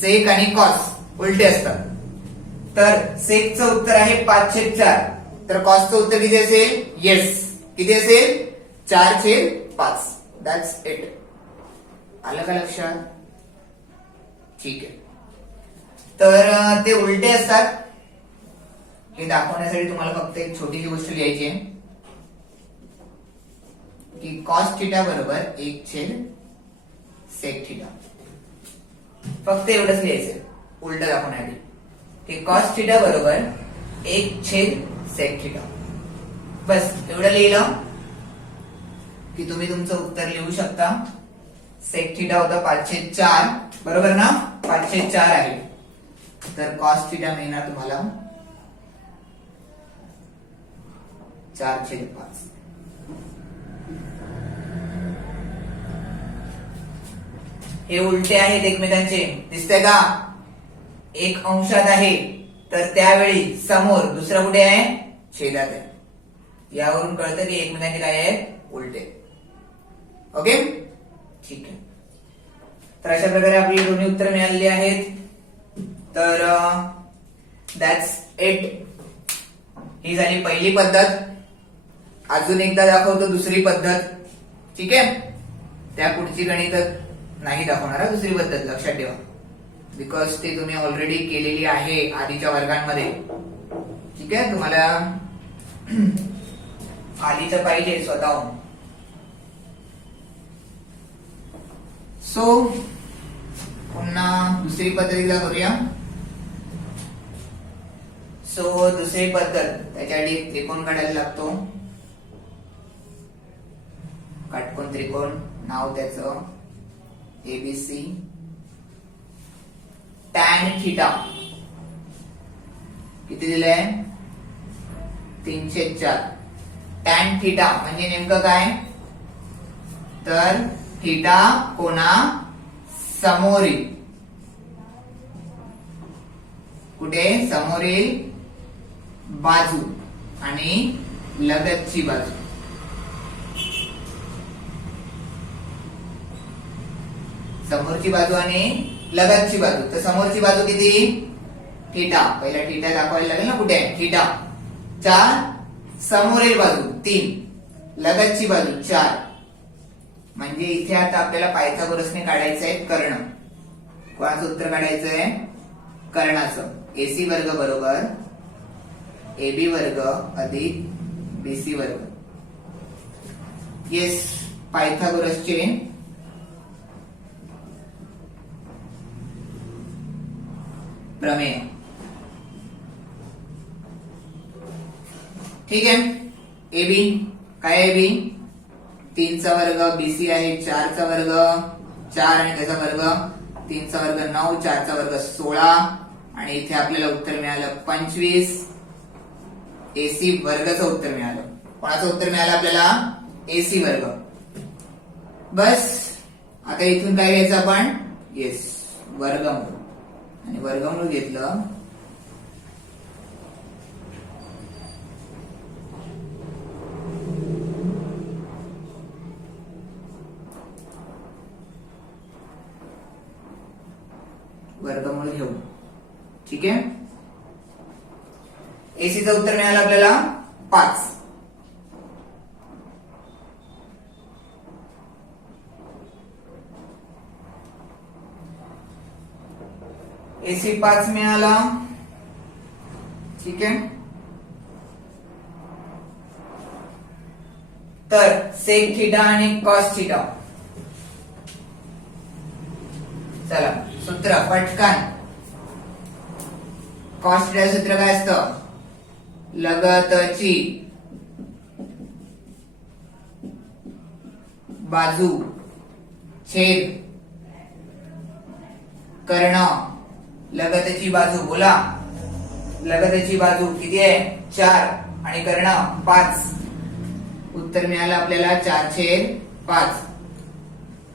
सेक आणि कॉस उलटे असतात. तर सेकचं उत्तर आहे 5/4. तर कॉसचं उत्तर किती असेल? येस किती असेल? 4/5. That's it. आलं का लक्षात? ठीक आहे. तर ते उलटे असतात हे दाखवण्यासाठी तुम्हाला फक्त एक छोटीशी गोष्ट लिहायची आहे की कॉस थीटा बरोबर 1/सेक थीटा. फक्त एवढंच लिहायचंय उलट दाखवण्यासाठी की कॉस थीटा बरोबर 1/सेक थीटा. बस एवढं लिहिलं की तुम्ही तुमचं उत्तर लिहू शकता. सेक थीटा होता 5/4 बरोबर ना. 5/4 आहे. तर कॉस थीटा मिळणार तुम्हाला 4/5. हे उलटे आहेत एकमेकांचे. दिसतंय का? एक अंशात आहे तर त्यावेळी समोर दुसरा कुठे आहे? छेदात आहे. यावरून कळतं की एकमेकांचे काय आहेत? उलटे. ओके ठीक आहे. तर अशा प्रकारे आपली दोन्ही उत्तर मिळालेली आहेत. तर दॅट्स इट. ही झाली पहिली पद्धत. अजून एकदा दाखवतो दुसरी पद्धत. ठीक आहे. त्या पुढची गणित नाही दाखवणार दुसरी पद्धत लक्षात ठेवा. बिकॉज ते तुम्ही ऑलरेडी केलेली आहे आधीच्या वर्गांमध्ये. ठीक आहे. तुम्हाला आधीचं पाहिजे स्वतःहून. सो पुन्हा दुसरी पद्धतीला करूया. सो दुसरी पद्धत त्याच्यासाठी एक त्रिकोण काढायला लागतो. काटकोन त्रिकोण. नाव त्याचं ABC. टॅन थीटा किती दिलंय? 3/4. टॅन थीटा म्हणजे नेमकं काय? तर थीटा कोणा समोरील. कुठे? समोरील बाजू आणि लगतची बाजू. समोरची बाजू आणि लगतची बाजू. तर समोरची बाजू किती? थीटा. पहिला थीटा दाखवायला लागेल ना. कुठे आहे? थीटा. 4. समोरील बाजू 3. लगतची बाजू 4. म्हणजे इथे आता आपल्याला पायथागोरसने काढायचं आहे कर्ण. कोणाचं उत्तर काढायचं आहे? कर्णाचं. AC वर्ग बरोबर AB वर्ग अधिक BC वर्ग. येस पायथागोरसचे प्रमेय. ठीक आहे. ए बी काय आहे बी 3चा वर्ग, बीसी आहे 4चा वर्ग, 4 आणि त्याचा वर्ग 3चा वर्ग 9, 4चा वर्ग 16 आणि इथे आपल्याला उत्तर मिळालं 25. एसी वर्गाचं उत्तर मिळालं. कोणाचं उत्तर मिळालं आपल्याला? एसी वर्ग. बस आता इथून काय घ्यायचं आपण? येस, वर्गमूळ. आणि वर्गमूळ घेतलं वर्गमूळ घेऊ. ठीक आहे. एसीचं उत्तर मिळालं आपल्याला 5. एसी 5 मिळाला. ठीक आहे. तर सेक थिटा आणि कॉस थिटा. चला सूत्र पटकन. कॉस थिटा सूत्र काय असतं? लगतची बाजू छेद कर्ण. लगतची बाजू बोला. लगतची बाजू किती आहे? 4 आणि कर्ण 5. उत्तर मिळालं आपल्याला 4/5.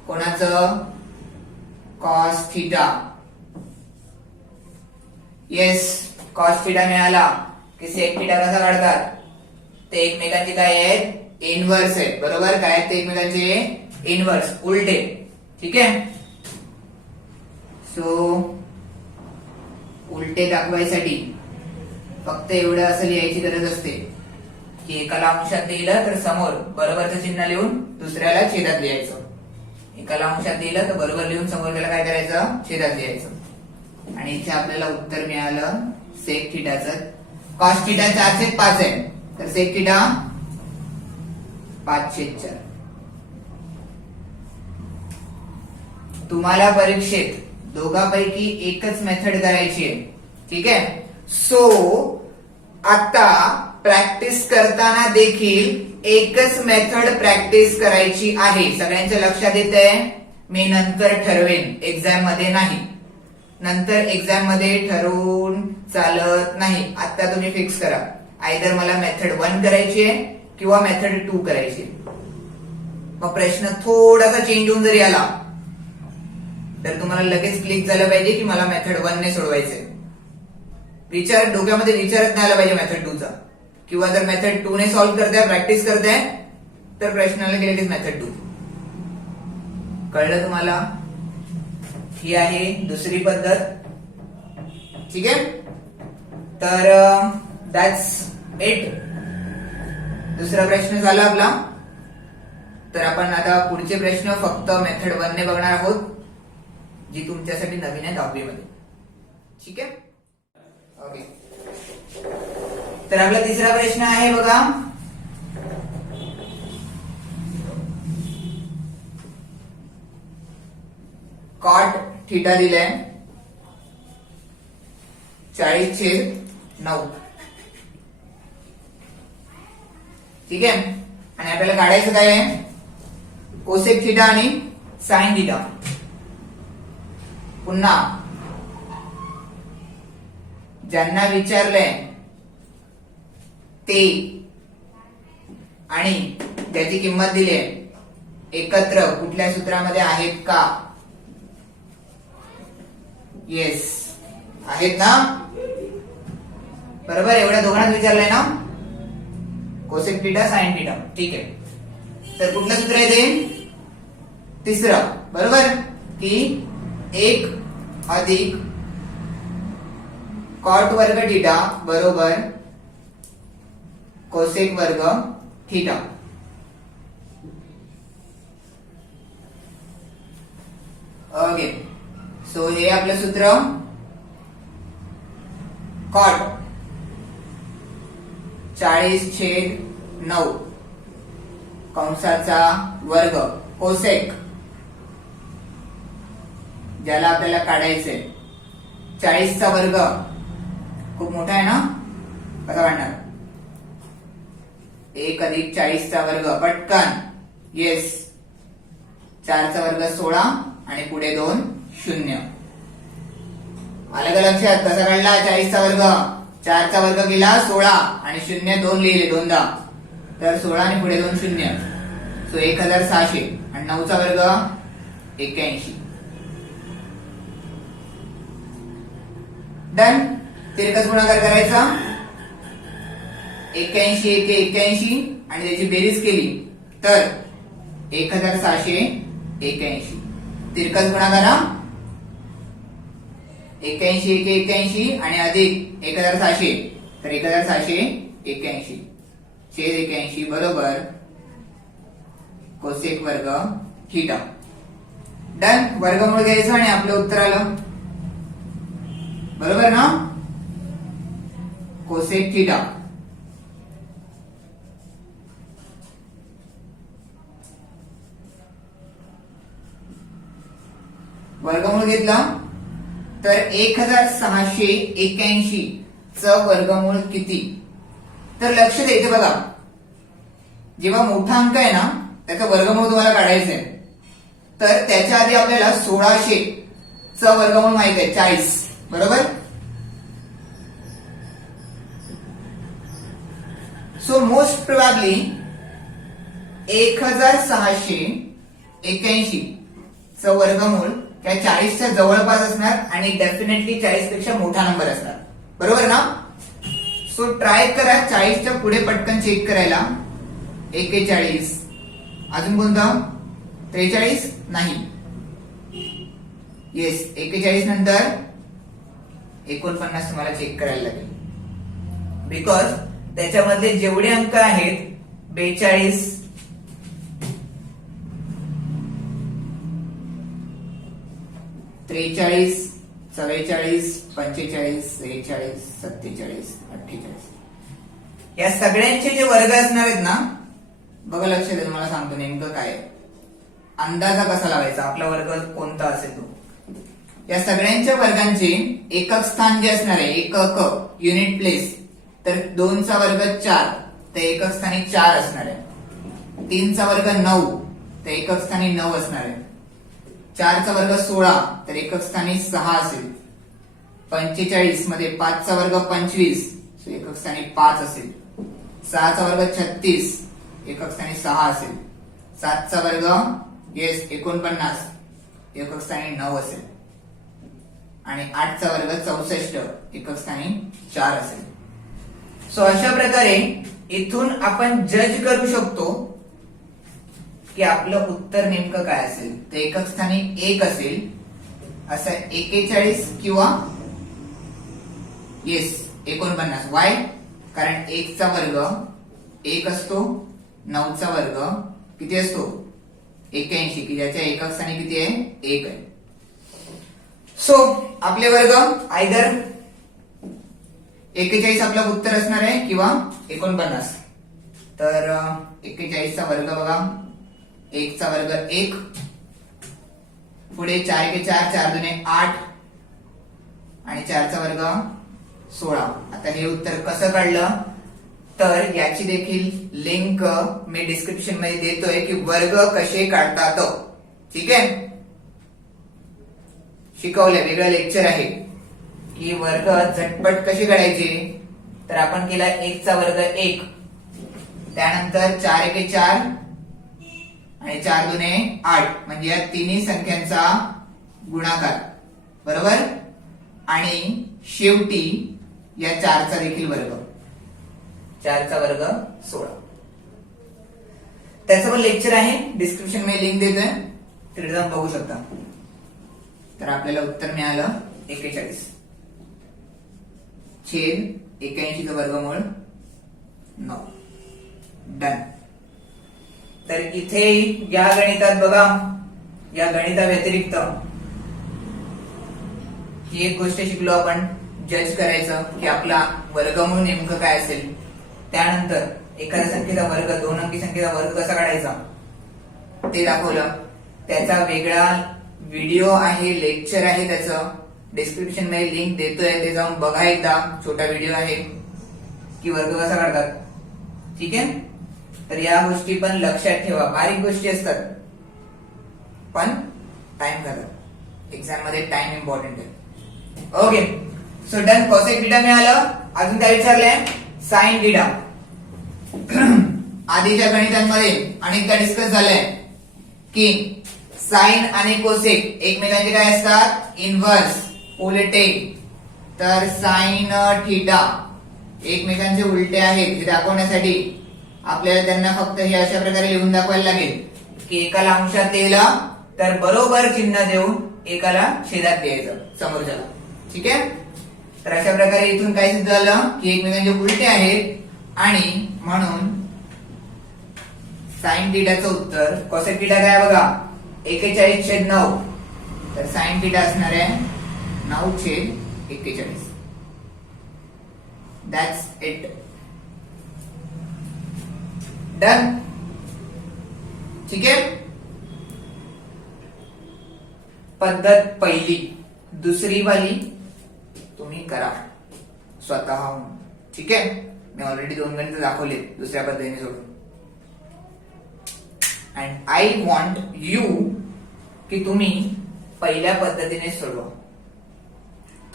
कोणाचं? Cos theta. Yes, cos theta मिळाला. की सेक थिटा कसा काढतात? ते एकमेकांचे काय आहेत? इनव्हर्स आहेत. बरोबर, काय आहेत ते एकमेकांचे? इनव्हर्स, उलटे. ठीक आहे. सो उलटे दाखवायसाठी फक्त एवढं असं लिहायची गरज असते की एकाला अंशात लिहिलं तर समोर बरोबरचं चिन्ह लिहून दुसऱ्याला छेदात लिहायचं. एकाला अंशात लिहिलं तर बरोबर लिहून समोर त्याला काय करायचं? छेदात लिहायचं. आणि इथे आपल्याला उत्तर मिळालं सेक थिटाचं. कॉस थिटा 4/5 आहे, तर सेक थिटा 5/4. तुम्हाला परीक्षेत दोघांपैकी एकच मेथड करायची आहे. ठीक आहे. सो आता प्रॅक्टिस करताना देखील एकच मेथड प्रॅक्टिस करायची आहे. सगळ्यांच्या लक्षात येतंय? मी नंतर ठरवेन, एक्झाम मध्ये नाही. नंतर एक्झाम मध्ये ठरवून चालत नाही. आता तुम्ही फिक्स करा, आयदर मला मेथड 1 करायची आहे किंवा मेथड 2 करायची. मग प्रश्न थोडासा चेंज होऊन जरी आला तर तुम्हाला लगेच क्लिक झालं पाहिजे की मला मेथड 1 ने सोडवायचंय. विचार डोक्यामध्ये विचारच नाही आला पाहिजे मेथड 2 चा. किंवा जर मेथड 2 ने सॉल्व्ह करताय, प्रॅक्टिस करताय, तर प्रश्नाला लगेच मेथड 2. कळलं तुम्हाला? ही आहे दुसरी पद्धत. ठीक आहे. तर दॅट्स इट. दुसरा प्रश्न झाला आपला. तर आपण आता पुढचे प्रश्न फक्त मेथड 1 ने बघणार आहोत, जी तुमच्यासाठी नवीन आहे 10वी मध्ये. ठीक आहे. ओके. तर आपला तिसरा प्रश्न आहे बघा. कॉट थिटा दिलाय 40/9. ठीक आहे. आणि आपल्याला काढायचं काय आहे? कोसेक थिटा आणि साइन थिटा. पुन्हा ज्यांना विचारलंय ते आणि त्याची किंमत दिली आहे एकत्र कुठल्या सूत्रामध्ये आहेत का? येस, आहेत ना? बरोबर, एवढ्या दोघांनाच विचारलंय ना? Cosec theta sine theta. ठीक आहे. तर कुठलं सूत्र आहे ते? तिसरं. बरोबर, की 1 अधिक कॉट वर्ग थिटा बरोबर कोसेक वर्ग थिटा. ओके. सो हे आपलं सूत्र. कॉट 40/9 कंसाचा वर्ग कोसेक ज्याला आपल्याला काढायचंय 40चा वर्ग खूप मोठा आहे ना, कसा काढणार? 1 अधिक 40चा वर्ग पटकन. येस, 4चा वर्ग 16 आणि पुढे 2 0. आलं का लक्षात? कसा काढला 40चा वर्ग? 4चा वर्ग केला 16 आणि 0 2 लिहिले दोनदा, तर 16 आणि पुढे 2 0. सो 1600. आणि 9चा वर्ग 81. डन. तिरकस गुणाकार करायचा. 81 एके 81 आणि त्याची बेरीज केली तर 1681. तिरकस गुणाकार 81 एके 81 आणि अधिक 1600 तर 1681 छेद 81 बरोबर कोसेक वर्ग थीटा. डन. वर्गमूळ घ्यायचं आणि आपलं उत्तर आलं. बरोबर ना? Cosec theta. वर्गमूळ घेतला तर 1681 च वर्गमूळ किती? तर लक्ष द्यायचं बघा, जेव्हा मोठा अंक आहे ना त्याचं वर्गमूळ तुम्हाला काढायचं आहे, तर त्याच्या आधी आपल्याला 1600 च वर्गमूळ माहित आहे 40. बरोबर? सो मोस्ट प्रोबॅबली 1681 च वर्गमूळ त्या 40च्या जवळपास असणार आणि डेफिनेटली 40 पेक्षा मोठा नंबर असणार. बरोबर ना? सो ट्राय करा 40च्या पुढे पटकन चेक करायला. 41. अजून कोणता? 43. नाही. येस, 41 नंतर 49 तुम्हाला चेक करायला लागेल, बिकॉज त्याच्यामध्ये जेवढे अंक आहेत 42, 43, 44, 45, 46, 47, 48 या सगळ्यांचे जे वर्ग असणार आहेत ना, बघा लक्ष द्या, तुम्हाला सांगतो नेमकं काय अंदाजा कसा लावायचा, आपला वर्ग कोणता असेल तो. या सगळ्यांच्या वर्गांचे एकक स्थान जे असणार आहे, एकक युनिट प्लेस, तर 2चा वर्ग 4 तर एकक स्थानी 4 असणार आहे. 3चा वर्ग 9 तर एकक स्थानी 9 असणार आहे. 4चा वर्ग 16 तर एकक स्थानी 6 असेल. 45 मध्ये 5चा वर्ग 25 एकक स्थानी 5 असेल. 6चा वर्ग 36 एकक स्थानी 6 असेल. 7चा वर्ग 49 एकक स्थानी 9 असेल. आणि 8चा वर्ग 64 एकक स्थानी 4 असेल. सो अशा प्रकारे इथून आपण जज करू शकतो की आपलं उत्तर नेमकं काय असेल. तर एकक स्थानी 1 असेल, असं 41 किंवा 49. वाय? कारण 1चा वर्ग 1 असतो, 9चा वर्ग किती असतो 81, की ज्याच्या एकक स्थानी किती आहे 1 आहे. सो आपले वर्ग आयदर 41 आपलं उत्तर असणार आहे किंवा 49. तर 41चा वर्ग बघा, 1चा वर्ग 1, पुढे 4 एके 4, 4 दुने 8 आणि 4चा वर्ग 16. आता हे उत्तर कसं काढलं तर याची देखील लिंक मी डिस्क्रिप्शन मध्ये देतोय की वर्ग कसे काढतात. ठीक आहे, शिकवलंय, वेगळं लेक्चर आहे की वर्ग झटपट कसे काढायचे. तर आपण केला 1चा वर्ग 1, त्यानंतर 4 एके 4 आणि 4 दुने 8 म्हणजे या तिन्ही संख्यांचा गुणाकार. बरोबर? आणि शेवटी या 4चा देखील वर्ग, 4चा वर्ग 16. त्याचं पण लेक्चर आहे, डिस्क्रिप्शन मध्ये लिंक देतोय, तिकडे जाऊन बघू शकता. तर आपल्याला उत्तर मिळालं 41 छेद 81 चं वर्गमूळ 9. डन. तर इथे या गणितात बघा, या गणिता व्यतिरिक्त ही एक गोष्ट शिकलो आपण, जज करायचं की आपला वर्गमूळ नेमकं काय असेल. त्यानंतर एखाद्या संख्येचा वर्ग, 2 अंकी संख्येचा वर्ग कसा काढायचा ते दाखवलं. त्याचा वेगळा व्हिडिओ आहे, लेक्चर आहे, त्याचं डिस्क्रिप्शन मध्ये लिंक देतोय, ते जाऊन बघा एकदा. छोटा व्हिडिओ आहे की वर्ग कसा काढतात. ठीक आहे. तर या गोष्टी पण लक्षात ठेवा, बारीक गोष्टी असतात पण टाइम करतात, एक्झाम मध्ये टाइम इम्पॉर्टंट आहे. Okay, so done. Cosec theta मिळालं. अजून काय विचारलंय? Sine theta. आधीच्या गणितांमध्ये अनेकदा डिस्कस झालंय की साइन आणि कोसेक एकमेकांचे काय असतात? इनव्हर्स, उलटे. तर साइन थिटा एकमेकांचे उलटे आहेत हे दाखवण्यासाठी आपल्याला त्यांना फक्त हे अशा प्रकारे लिहून दाखवायला लागेल की एकाला अंशात दिलं तर बरोबर चिन्ह देऊन एकाला छेदात द्यायचं समोरच्याला. ठीक आहे. तर अशा प्रकारे इथून काय सिद्ध झालं की एकमेकांचे उलटे आहेत आणि म्हणून साइन थिटाचं उत्तर कोसेक थिटा काय बघा 41/9. तर साइन थिटा असणार आहे 9/41. That's it. डन. ठीक आहे. पद्धत पहिली. दुसरी वाली तुम्ही करा स्वतःहून. ठीक आहे. मी ऑलरेडी 2 गणित दाखवले दुसऱ्या पद्धतीने सोडून. अँड आय वॉन्ट यू की तुम्ही पहिल्या पद्धतीने सोडवा.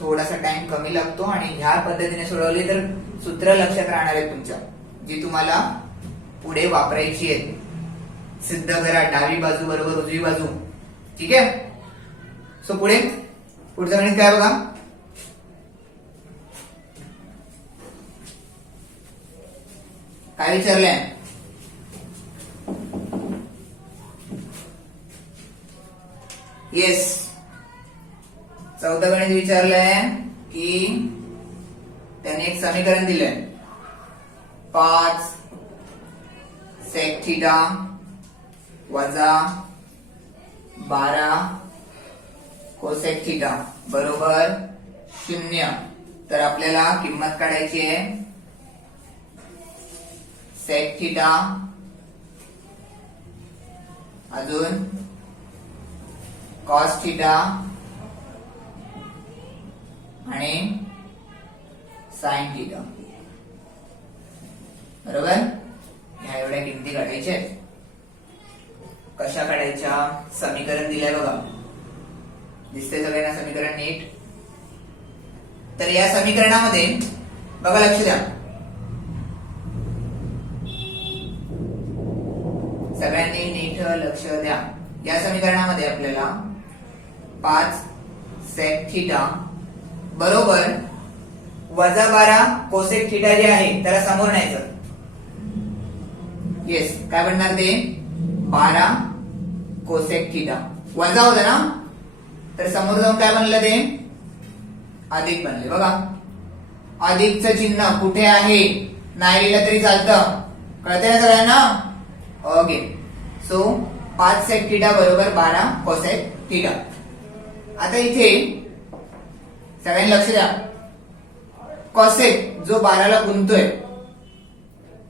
थोडासा टाइम कमी लागतो आणि ह्या पद्धतीने सोडवली तर सूत्र लक्षात राहणार आहेत तुमच्या, जी तुम्हाला पुढे वापरायची आहेत. सिद्ध करा डावी बाजू बरोबर उजवी बाजू. ठीक आहे. सो पुढे पुढचं गणित काय बघा. काय विचारलंय? येस, 14 गणित विचारलंय की त्याने एक समीकरण दिलंय 5 सेक थिटा वजा 12 कोसेक थिटा बरोबर 0. तर आपल्याला किंमत काढायची आहे सेक थिटा अजून कॉस थिटा आणि साइन थिटा. बरोबर. ह्या एवढ्या किमती काढायच्या आहेत. कशा काढायच्या? समीकरण दिलंय बघा. दिसतंय सगळ्यांना समीकरण नीट? तर या समीकरणामध्ये बघा, लक्ष द्या. सगळ्यांनी नीट लक्ष द्या. या समीकरणामध्ये आपल्याला 5 सेक थिटा बरोबर वजा 12 कोसेक थिटा जे आहे त्याला समोर न्यायचं. येस, काय बनणार ते? 12 कोसेक थिटा वजा होतं ना, तर समोर जाऊन काय बनलं ते? अधिक बनले. बघा, अधिकचं चिन्ह कुठे आहे नाही लिहिलं तरी चालतं. कळतंय ना सगळ्यांना? ओके. सो 5 सेक थिटा बरोबर 12 कोसेक थिटा. आता इथे सगळ्यांनी लक्ष द्या. कॉसेक जो 12ला गुंतोय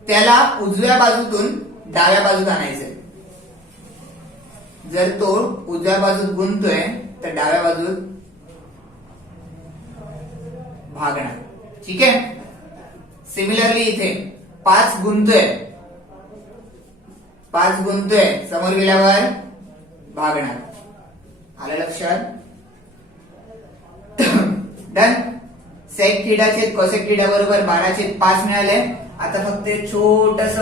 त्याला उजव्या बाजूतून डाव्या बाजूत आणायचंय. जर तो उजव्या बाजूत गुंतोय तर डाव्या बाजूत भागणार. ठीक आहे. सिमिलरली इथे 5 गुंतोय समोर गेल्यावर भागणार. आलं लक्षात? डन. सेक थिटा छेद कोसेक थिटा बरोबर 12/5 मिळाले. आता फक्त छोटस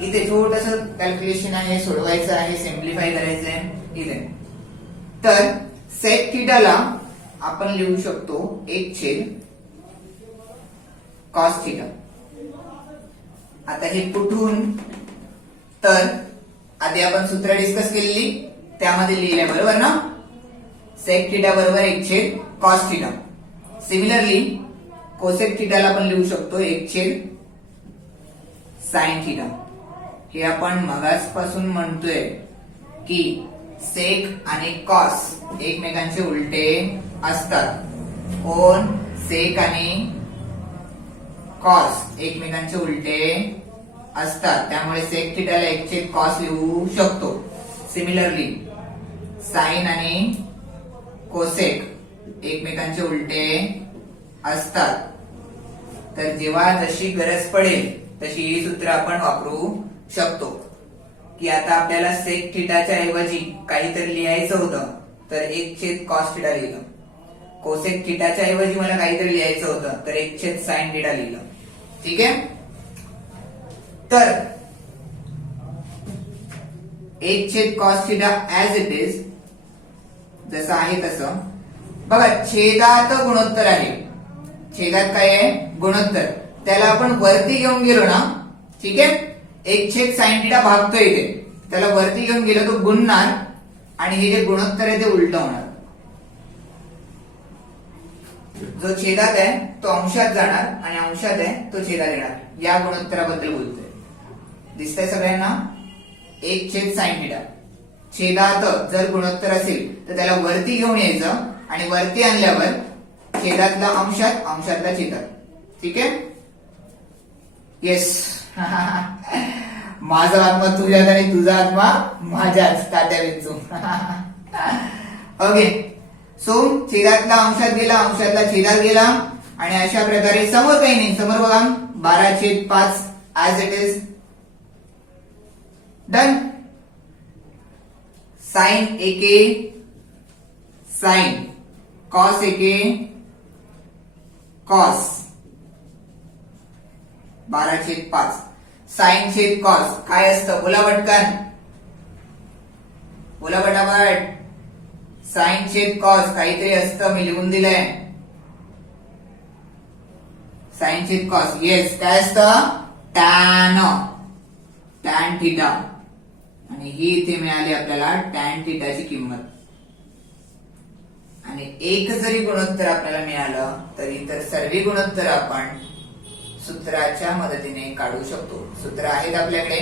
इथे छोटस कॅल्क्युलेशन आहे, सोडवायचं आहे, सिम्प्लिफाय करायचं आहे इथे. तर सेक थिटाला आपण लिहू शकतो 1/cos थिटा. आता हे कुठून? तर आधी आपण सूत्र डिस्कस केलेली त्यामध्ये लिहिलंय, बरोबर ना? सेक थिटा बरोबर 1/cos थिटा. सिमिलरली कोसेक थिटाला आपण लिहू शकतो 1/sin थिटा. हे आपण मगासपासून म्हणतोय की सेक आणि कॉस एकमेकांचे उलटे असतात. कोण? सेक आणि कॉस एकमेकांचे उलटे असतात. त्यामुळे सेक थिटाला 1/cos लिहू शकतो. सिमिलरली साइन आणि कोसेक एकमेकांचे उलटे असतात. तर जेव्हा जशी गरज पडेल तशी ही सूत्र आपण वापरू शकतो. की आता आपल्याला सेक थिटाच्या ऐवजी काहीतरी लिहायचं होतं तर 1/cos थिटा लिहिलं. कोसेक थिटाच्या ऐवजी मला काहीतरी लिहायचं होतं तर 1/sin थिटा लिहिलं. ठीक आहे. तर 1/cos theta as it is जसं आहे तसं बघा, छेदात गुणोत्तर आहे. छेदात काय आहे? गुणोत्तर. त्याला आपण वरती घेऊन गेलो ना, ठीक आहे, 1/sin थिटा भागतोय इथे, त्याला वरती घेऊन गेलो तो गुणणार आणि हे जे गुणोत्तर आहे ते उलट होणार. जो छेदात आहे तो अंशात जाणार आणि अंशात आहे तो छेदात येणार. या गुणोत्तराबद्दल बोलतोय. दिसतंय सगळ्यांना? 1/sin थिटा छेदात जर गुणोत्तर असेल तर त्याला वरती घेऊन यायचं आणि वरती आणल्यावर छेदातला अंशात, अंशातला छेदात. ठीक आहे. येस. माझा आत्मा तुझ्यात आणि तुझा आत्मा माझ्यात. तात्या विंचू. ओके. सो छेदातला अंशात गेला, अंशातला छेदात गेला आणि अशा प्रकारे समोर काही नाही. समोर बघा 12/5 as it is. Done. Sine एके साइन, कॉस एके कॉस, 12/5 साइन छेद कॉस काय असतं? बोला पटकन, बोला पटापट. साइन छेद कॉस काहीतरी असतं, मी लिहून दिलंय. साइन छेद कॉस. येस, काय असतं? Tan, tan theta. आणि ही इथे मिळाली आपल्याला टॅन थिटाची किंमत. आणि एक जरी गुणोत्तर आपल्याला मिळालं तरी इतर सर्व गुणोत्तर आपण सूत्राच्या मदतीने काढू शकतो. सूत्र आहेत आपल्याकडे.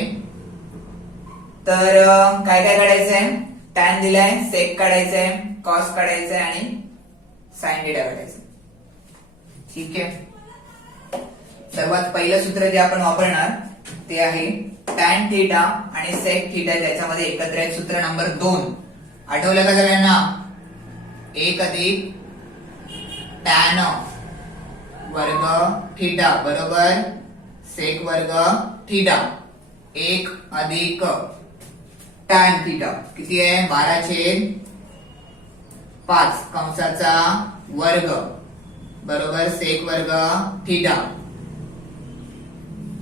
तर काय काय काढायचंय? टॅन दिलाय, सेक काढायचंय, कॉस काढायचंय आणि साइन थिटा काढायचंय. ठीक आहे. सर्वात पहिलं सूत्र जे आपण वापरणार ते आहे टॅन थिटा आणि सेक थिटा त्याच्यामध्ये एकत्र आहे. सूत्र नंबर 2 आठवलं का सगळ्यांना? 1 अधिक टॅन वर्ग थिटा बरोबर सेक वर्ग थिटा. 1 अधिक टॅन थिटा किती आहे? 12/5 कंसाचा वर्ग बरोबर सेक वर्ग थिटा.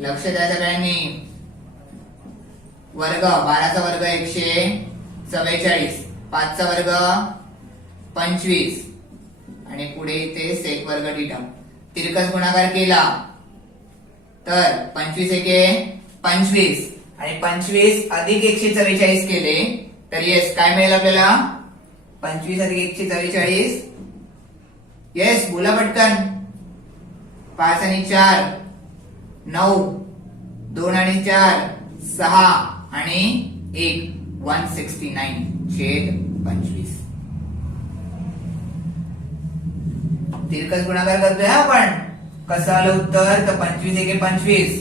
लक्ष द्या सगळ्यांनी. वर्ग 12चा वर्ग 144, 5चा वर्ग 25 आणि पुढे इथे सेक वर्ग थिटा. तिरकस गुणाकार केला तर 25 एके 25 आणि 25 अधिक 144 केले तर येस काय मिळेल आपल्याला? 25 अधिक 144. येस, बोला पटकन. 5 आणि 4 9, 2 आणि 4 6 आणि 1 169/25. तिरकस गुणाकार करतोय आपण. कसं आलं उत्तर? तर 25 एके 25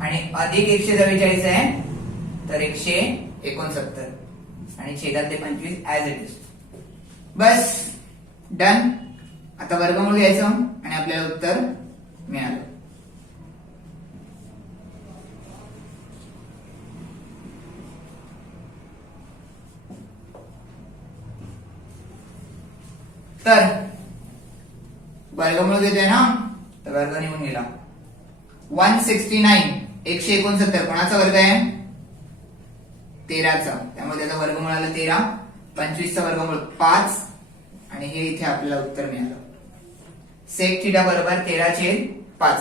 आणि अधिक 144 आहे तर 169 आणि छेदातले 25 as it is. Bus, done. आता वर्गमूळ घ्यायचं आणि आपल्याला उत्तर मिळालं. तर वर्गमूळ घेतोय ना, तर वर्ग निघून गेला. 169 169 कोणाचा वर्ग आहे? 13चा. त्यामुळे त्याचा वर्गमूळ आला 13. 25चा वर्गमूळ 5 आणि हे इथे आपल्याला उत्तर मिळालं. सेक थिटा बरोबर 13/5.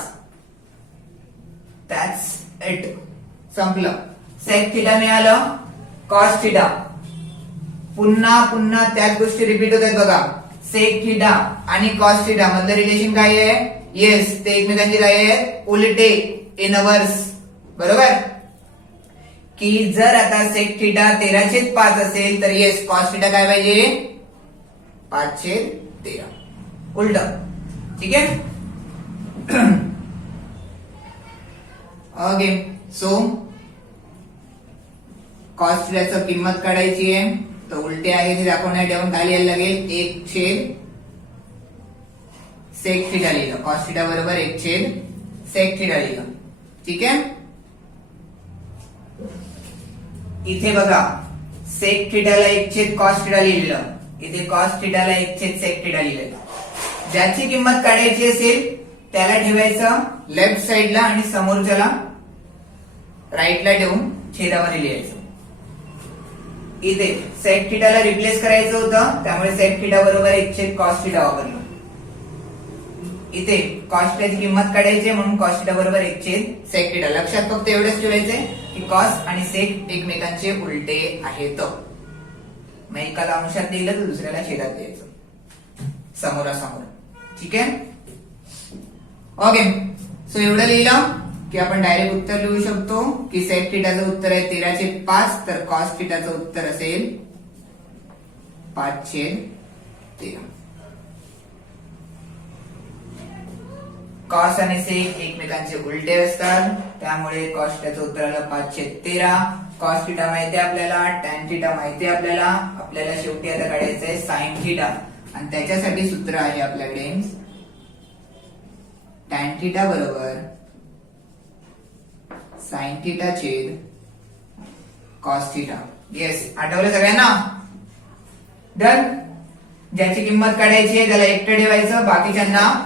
That's it. संपलं. सेक थिटा मिळालं. कॉस थिटा पुन्हा पुन्हा त्याच गोष्टी रिपीट होत आहेत बघा. सेक थिटा आणि कॉस थिटा मधलं रिलेशन काय आहे? येस, ते एकमेकांचे काय आहे? उलटे, इनवर्स. बरोबर. की जर आता सेक थिटा 13/5 असेल तर येस कॉस थिटा काय पाहिजे? 5/13. उलट. ठीक आहे. ओके. सो कॉस थिटाची किंमत काढायची आहे तर उलटे आहे ते दाखवण्यासाठी आपण काय लिहायला लागेल? 1/सेक थिटा लिहिलं. कॉस थिटा बरोबर 1/सेक थिटा लिहिलं. ठीक आहे. इथे बघा सेक थिटाला 1 कॉस थिटा लिहिलेलं, इथे कॉस थिटाला 1 सेक थिटा लिहिलेलं. ज्याची किंमत काढायची असेल त्याला ठेवायचं लेफ्ट साइडला आणि समोरच्याला राईटला ठेवून छेदामध्ये लिहायचं. इथे सेक थिटाला रिप्लेस करायचं होतं त्यामुळे सेक थिटा बरोबर 1 कॉस थिटा वापरलं. इथे कॉस थिटाची किंमत काढायची म्हणून कॉस थिटा बरोबर 1 सेक थिटा. लक्षात फक्त एवढंच ठेवायचंय की कॉस आणि सेक एकमेकांचे उलटे आहेत. मग एकाला अंशात लिहिलं तर दुसऱ्याला छेदात लिहायचं समोरासमोर. ठीक आहे. ओके. सो एवढं लिहिलं की आपण डायरेक्ट उत्तर लिहू शकतो की सेक थिटाचं उत्तर आहे 13/5 तर कॉस थिटाचं उत्तर असेल 5/13. कॉस आणि सेक एकमेकांचे उलटे असतात त्यामुळे कॉस थिटाचं उत्तर आलं 5/13. कॉस थिटा माहिती आहे आपल्याला, टॅन थिटा माहिती आहे आपल्याला. आपल्याला शेवटी आता काढायचं आहे साइन थिटा आणि त्याच्यासाठी सूत्र आहे आपल्याकडे टॅन थिटा बरोबर साइन थिटा छेद कॉस थिटा. येस, आठवलं सगळ्यांना? डन. ज्याची किंमत काढायची आहे त्याला एकटं ठेवायचं, बाकीच्यांना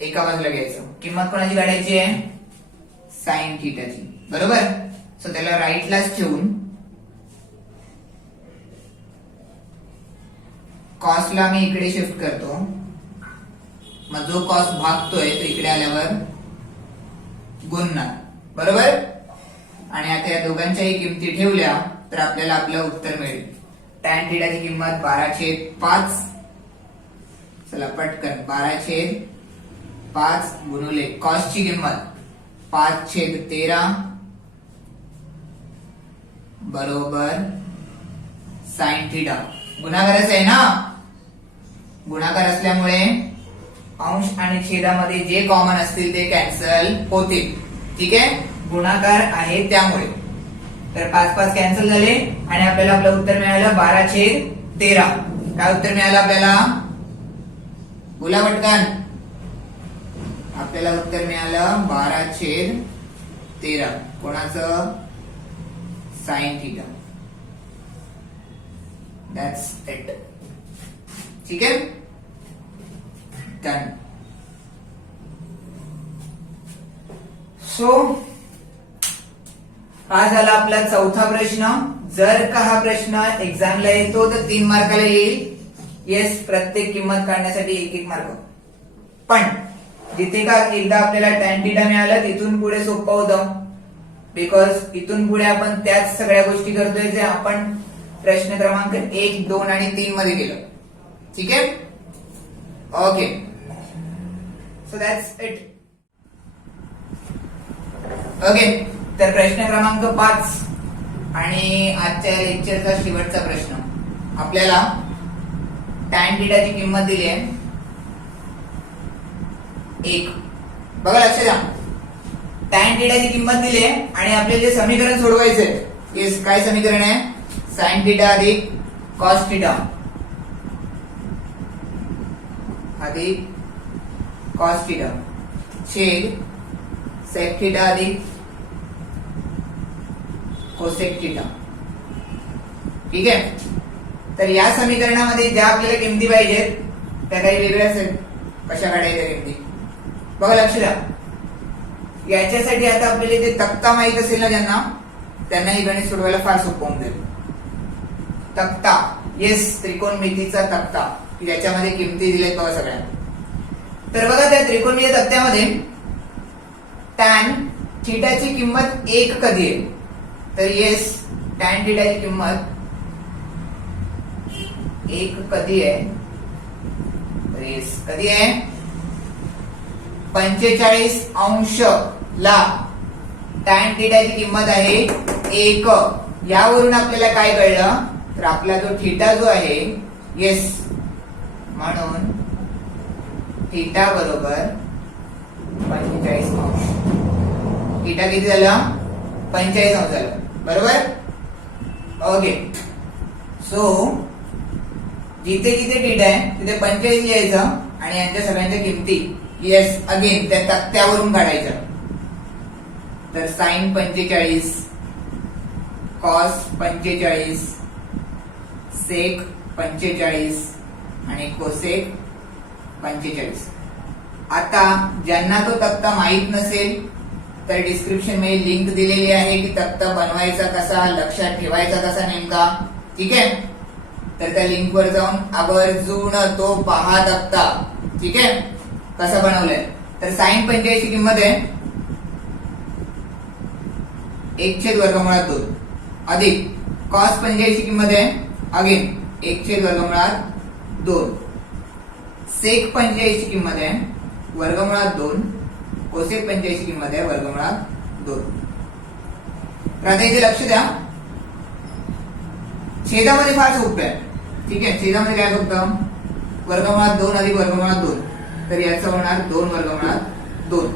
एका बाजूला घ्यायचं. किंमत कोणाची काढायची आहे? साइन थिटाची. बरोबर. सो त्याला राईटलाच ठेवून कॉसला मी इकडे शिफ्ट करतो. मग जो कॉस भागतोय तो इकडे आल्यावर गुणणार. बरोबर. आणि आता या दोघांच्याही किमती ठेवल्या तर आपल्याला आपलं उत्तर मिळेल. टॅन थिटाची किंमत 12/5. चला पटकन 12/5 गुणुले कॉसची किंमत 5/13 बरोबर साइन थिटा. गुणाकारच आहे ना. गुणाकार असल्यामुळे अंश आणि छेदामध्ये जे कॉमन असतील ते कॅन्सल होतील. ठीक आहे. गुणाकार आहे त्यामुळे तर 5/5 कॅन्सल झाले आणि आपल्याला आपलं उत्तर मिळालं 12/13. काय उत्तर मिळालं आपल्याला? बोला पटकन. आपल्याला उत्तर मिळालं 12/13. कोणाचं? Sine theta. That's it. ठीक आहे. डन. सो हा झाला आपला चौथा प्रश्न. जर का हा प्रश्न एक्झामला येतो तर 3 मार्काला येईल. येस, प्रत्येक किंमत काढण्यासाठी 1 मार्क. पण जिथे का एकदा आपल्याला टॅन थिटा मिळाला तिथून पुढे सोपं होतं बिकॉज इथून पुढे आपण त्याच सगळ्या गोष्टी करतोय जे आपण प्रश्न क्रमांक 1, 2 आणि 3 मध्ये केलं. ठीक आहे. Okay. So that's it. Okay. तर प्रश्न क्रमांक 5 आणि आजच्या लेक्चरचा शेवटचा प्रश्न. आपल्याला टॅन थिटाची किंमत दिली आहे 1. बघा लक्ष द्या. टॅन थिटाची किंमत दिली आहे आणि आपल्याला जे समीकरण सोडवायचंय येस काय समीकरण आहे? साइन थिटा अधिक कॉस थिटा अधिक कॉस थिटा छेद सेक थिटा अधिक कोसेक थिटा. ठीक आहे. तर या समीकरणामध्ये ज्या आपल्याला किमती पाहिजेत त्या काही वेगळ्याच आहेत. कशा काढायच्या किमती बघा लक्ष द्या. याच्यासाठी आता आपल्याला जे तक्ता माहित असेल ना ज्यांना त्यांना ही गणित सोडवायला फार सोपं होऊन जाईल. तक्ता. येस, त्रिकोणमितीचा तक्ता की ज्याच्यामध्ये किमती दिलेत बघा सगळ्या. तर बघा त्या त्रिकोणमिती तक्त्यामध्ये टॅन थिटाची किंमत 1 कधी आहे? तर येस, टॅन थिटाची किंमत 1 कधी आहे? तर येस कधी आहे? 45 अंश ला टॅन थिटाची किंमत आहे 1. यावरून आपल्याला काय कळलं तर आपला जो थिटा जो आहे येस म्हणून थिटा बरोबर 45 अंश. थिटा किती झाला? 45 अंश झाला. बरोबर. ओके. सो जिथे जिथे थिटा आहे तिथे 45 लिहायचं आणि यांच्या सगळ्यांच्या किमती येस अगेन त्या तक्त्यावरून काढायच्या. तर साइन 45, कॉस 45, सेक 45 आणि कोसेक 45. आता ज्यांना तो तक्ता माहित नसेल तर डिस्क्रिप्शन मध्ये लिंक दिलेली आहे की तक्ता बनवायचा कसा, लक्षात ठेवायचा कसा नेमका. ठीक आहे, तर त्या लिंक वर जाऊन आवर्जून तो पहा तक्ता. ठीक आहे, कसा बनवलाय. तर साइन 45 ची किंमत आहे 1/√2 अधिक कॉस 45 ची किंमत आहे अगेन 1/√2. सेक 45 ची किंमत आहे √2. कोसेक 45 ची किंमत आहे √2. तर आता इथे लक्ष द्या, छेदामध्ये फार सोपं आहे. ठीक आहे, छेदामध्ये काय फक्त √2 अधिक √2. तर याचं होणार 2/2.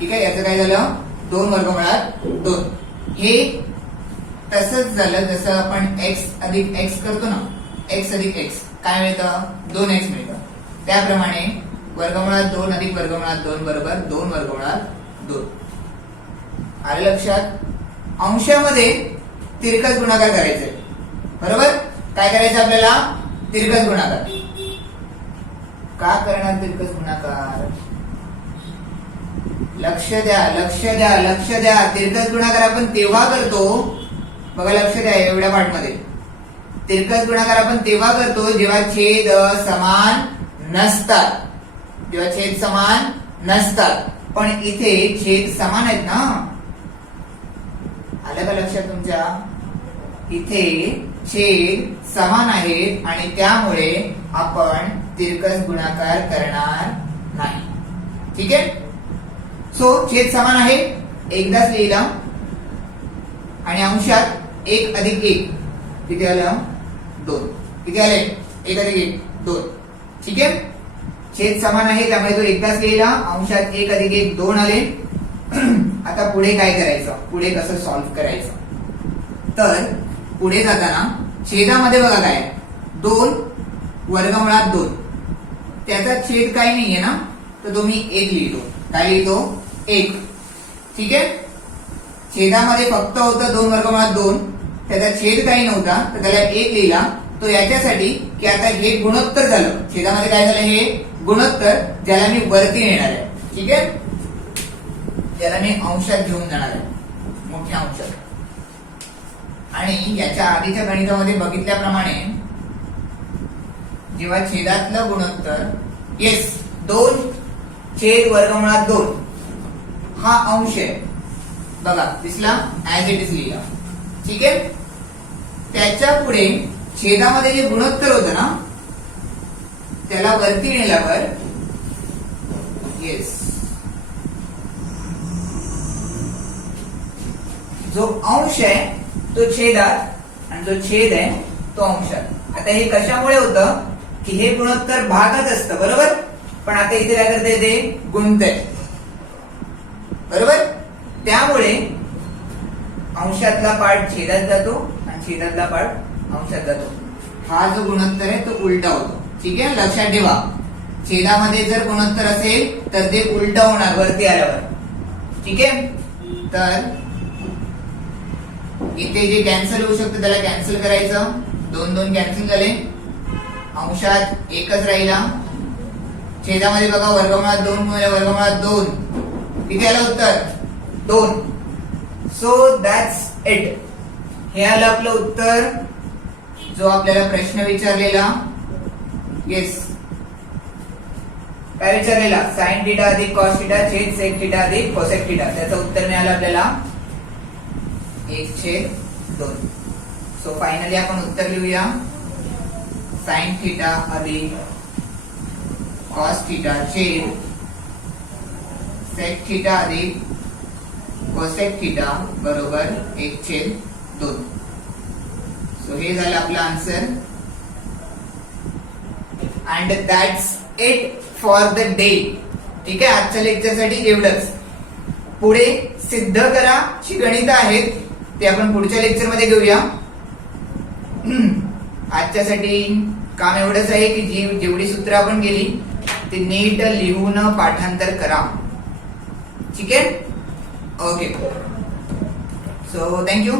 ठीक आहे, याचं काय झालं 2/2. हे तसंच झालं जसं आपण x अधिक x करतो ना, x अधिक x काय मिळतं 2x मिळतं. त्याप्रमाणे √2 अधिक √2 बरोबर 2/2. आलं लक्षात. अंशामध्ये तिरकस गुणाकार करायचंय. बरोबर, काय करायचं आपल्याला तिरकस गुणाकार. का करणार तिरकस गुणाकार, लक्ष द्या लक्ष द्या लक्ष द्या. तिरकस गुणाकार आपण तेव्हा करतो, बघा लक्ष द्या एवढ्या पाठ मध्ये. तिरकस गुणाकार आपण तेव्हा करतो जेव्हा छेद समान नसतात. जेव्हा छेद समान नसतात. पण इथे छेद समान आहेत ना, आलं का लक्षात तुमच्या. इथे छेद समान आहेत आणि त्यामुळे आपण तिरकस गुणाकार करणार नाही. ठीक आहे, सो छेद समान आहे एकदाच लिहिला आणि अंशात 1 अधिक 1 किती आलं 2. किती आले 1 अधिक 1 2. ठीक आहे, छेद समान आहे त्यामुळे तो एकदाच लिहिला. अंशात 1 अधिक 1 2 आले. आता पुढे काय करायचं, पुढे कसं सॉल्व्ह करायचं. तर पुढे जाताना छेदामध्ये बघा काय 2/2. त्याचा छेद काही नाहीये ना, तर तो मी 1 लिहितो. काय लिहितो 1. ठीक आहे, छेदामध्ये फक्त होतं 2/2. त्याचा छेद काही नव्हता तर त्याला 1 लिहिला. तो याच्यासाठी की आता हे गुणोत्तर झालं. छेदामध्ये काय झालं हे गुणोत्तर, ज्याला मी वरती नेणार आहे. ठीक आहे, ज्याला मी अंशात घेऊन जाणार आहे, मोठ्या अंशात. आणि याच्या आधीच्या गणितामध्ये बघितल्याप्रमाणे जेव्हा छेदातलं गुणोत्तर 2/2 हा अंश आहे. बघा दिसला, ऍज इट इज लिहिला. ठीक आहे, त्याच्या पुढे छेदामध्ये जे गुणोत्तर होतं ना त्याला वरती नेल्यावर जो अंश आहे तो छेदात आणि जो छेद आहे तो अंशात. आता हे कशामुळे होतं की हे गुणोत्तर भागात असतं. बरोबर, पण आता इथे काय करता येते गुणतंय. बरोबर, त्यामुळे अंशातला पार्ट छेदात जातो आणि छेदातला पार्ट अंशात जातो. हा जो गुणोत्तर आहे तो उलटा होतो. ठीक आहे, लक्षात ठेवा. छेदामध्ये जर गुणोत्तर असेल तर ते उलट होणार वरती आल्यावर. ठीक आहे, तर इथे जे कॅन्सल होऊ शकतं त्याला कॅन्सल करायचं. 2 कॅन्सल झाले. अंशात 1च राहिला. छेदामध्ये बघा √2 गुणिले √2 किती आलं उत्तर 2. So that's it. हे आलं आपलं उत्तर जो आपल्याला प्रश्न विचारलेला. काय विचारलेला, साइन थिटा अधिक कॉस थिटा छेद सेक थिटा अधिक कोसेक थिटा. त्याचं उत्तर मिळालं आपल्याला 1/2. सो फायनली आपण उत्तर लिहूया. साइन थिटा अधिक कॉस थिटा छेद सेक थिटा अधिक कोसेक थिटा बरोबर 1/2. सो हे झालं आपलं answer. And that's it for the day. ठीक आहे, आजच्या लेक्चरसाठी एवढंच. पुढे सिद्ध करा ची गणितं आहेत ते आपण पुढच्या लेक्चर मध्ये घेऊया. आजच्यासाठी काम एवढंच आहे की जेवढी सूत्र आपण गेली ती नीट लिहून पाठांतर करा. ठीक आहे, ओके. So thank you.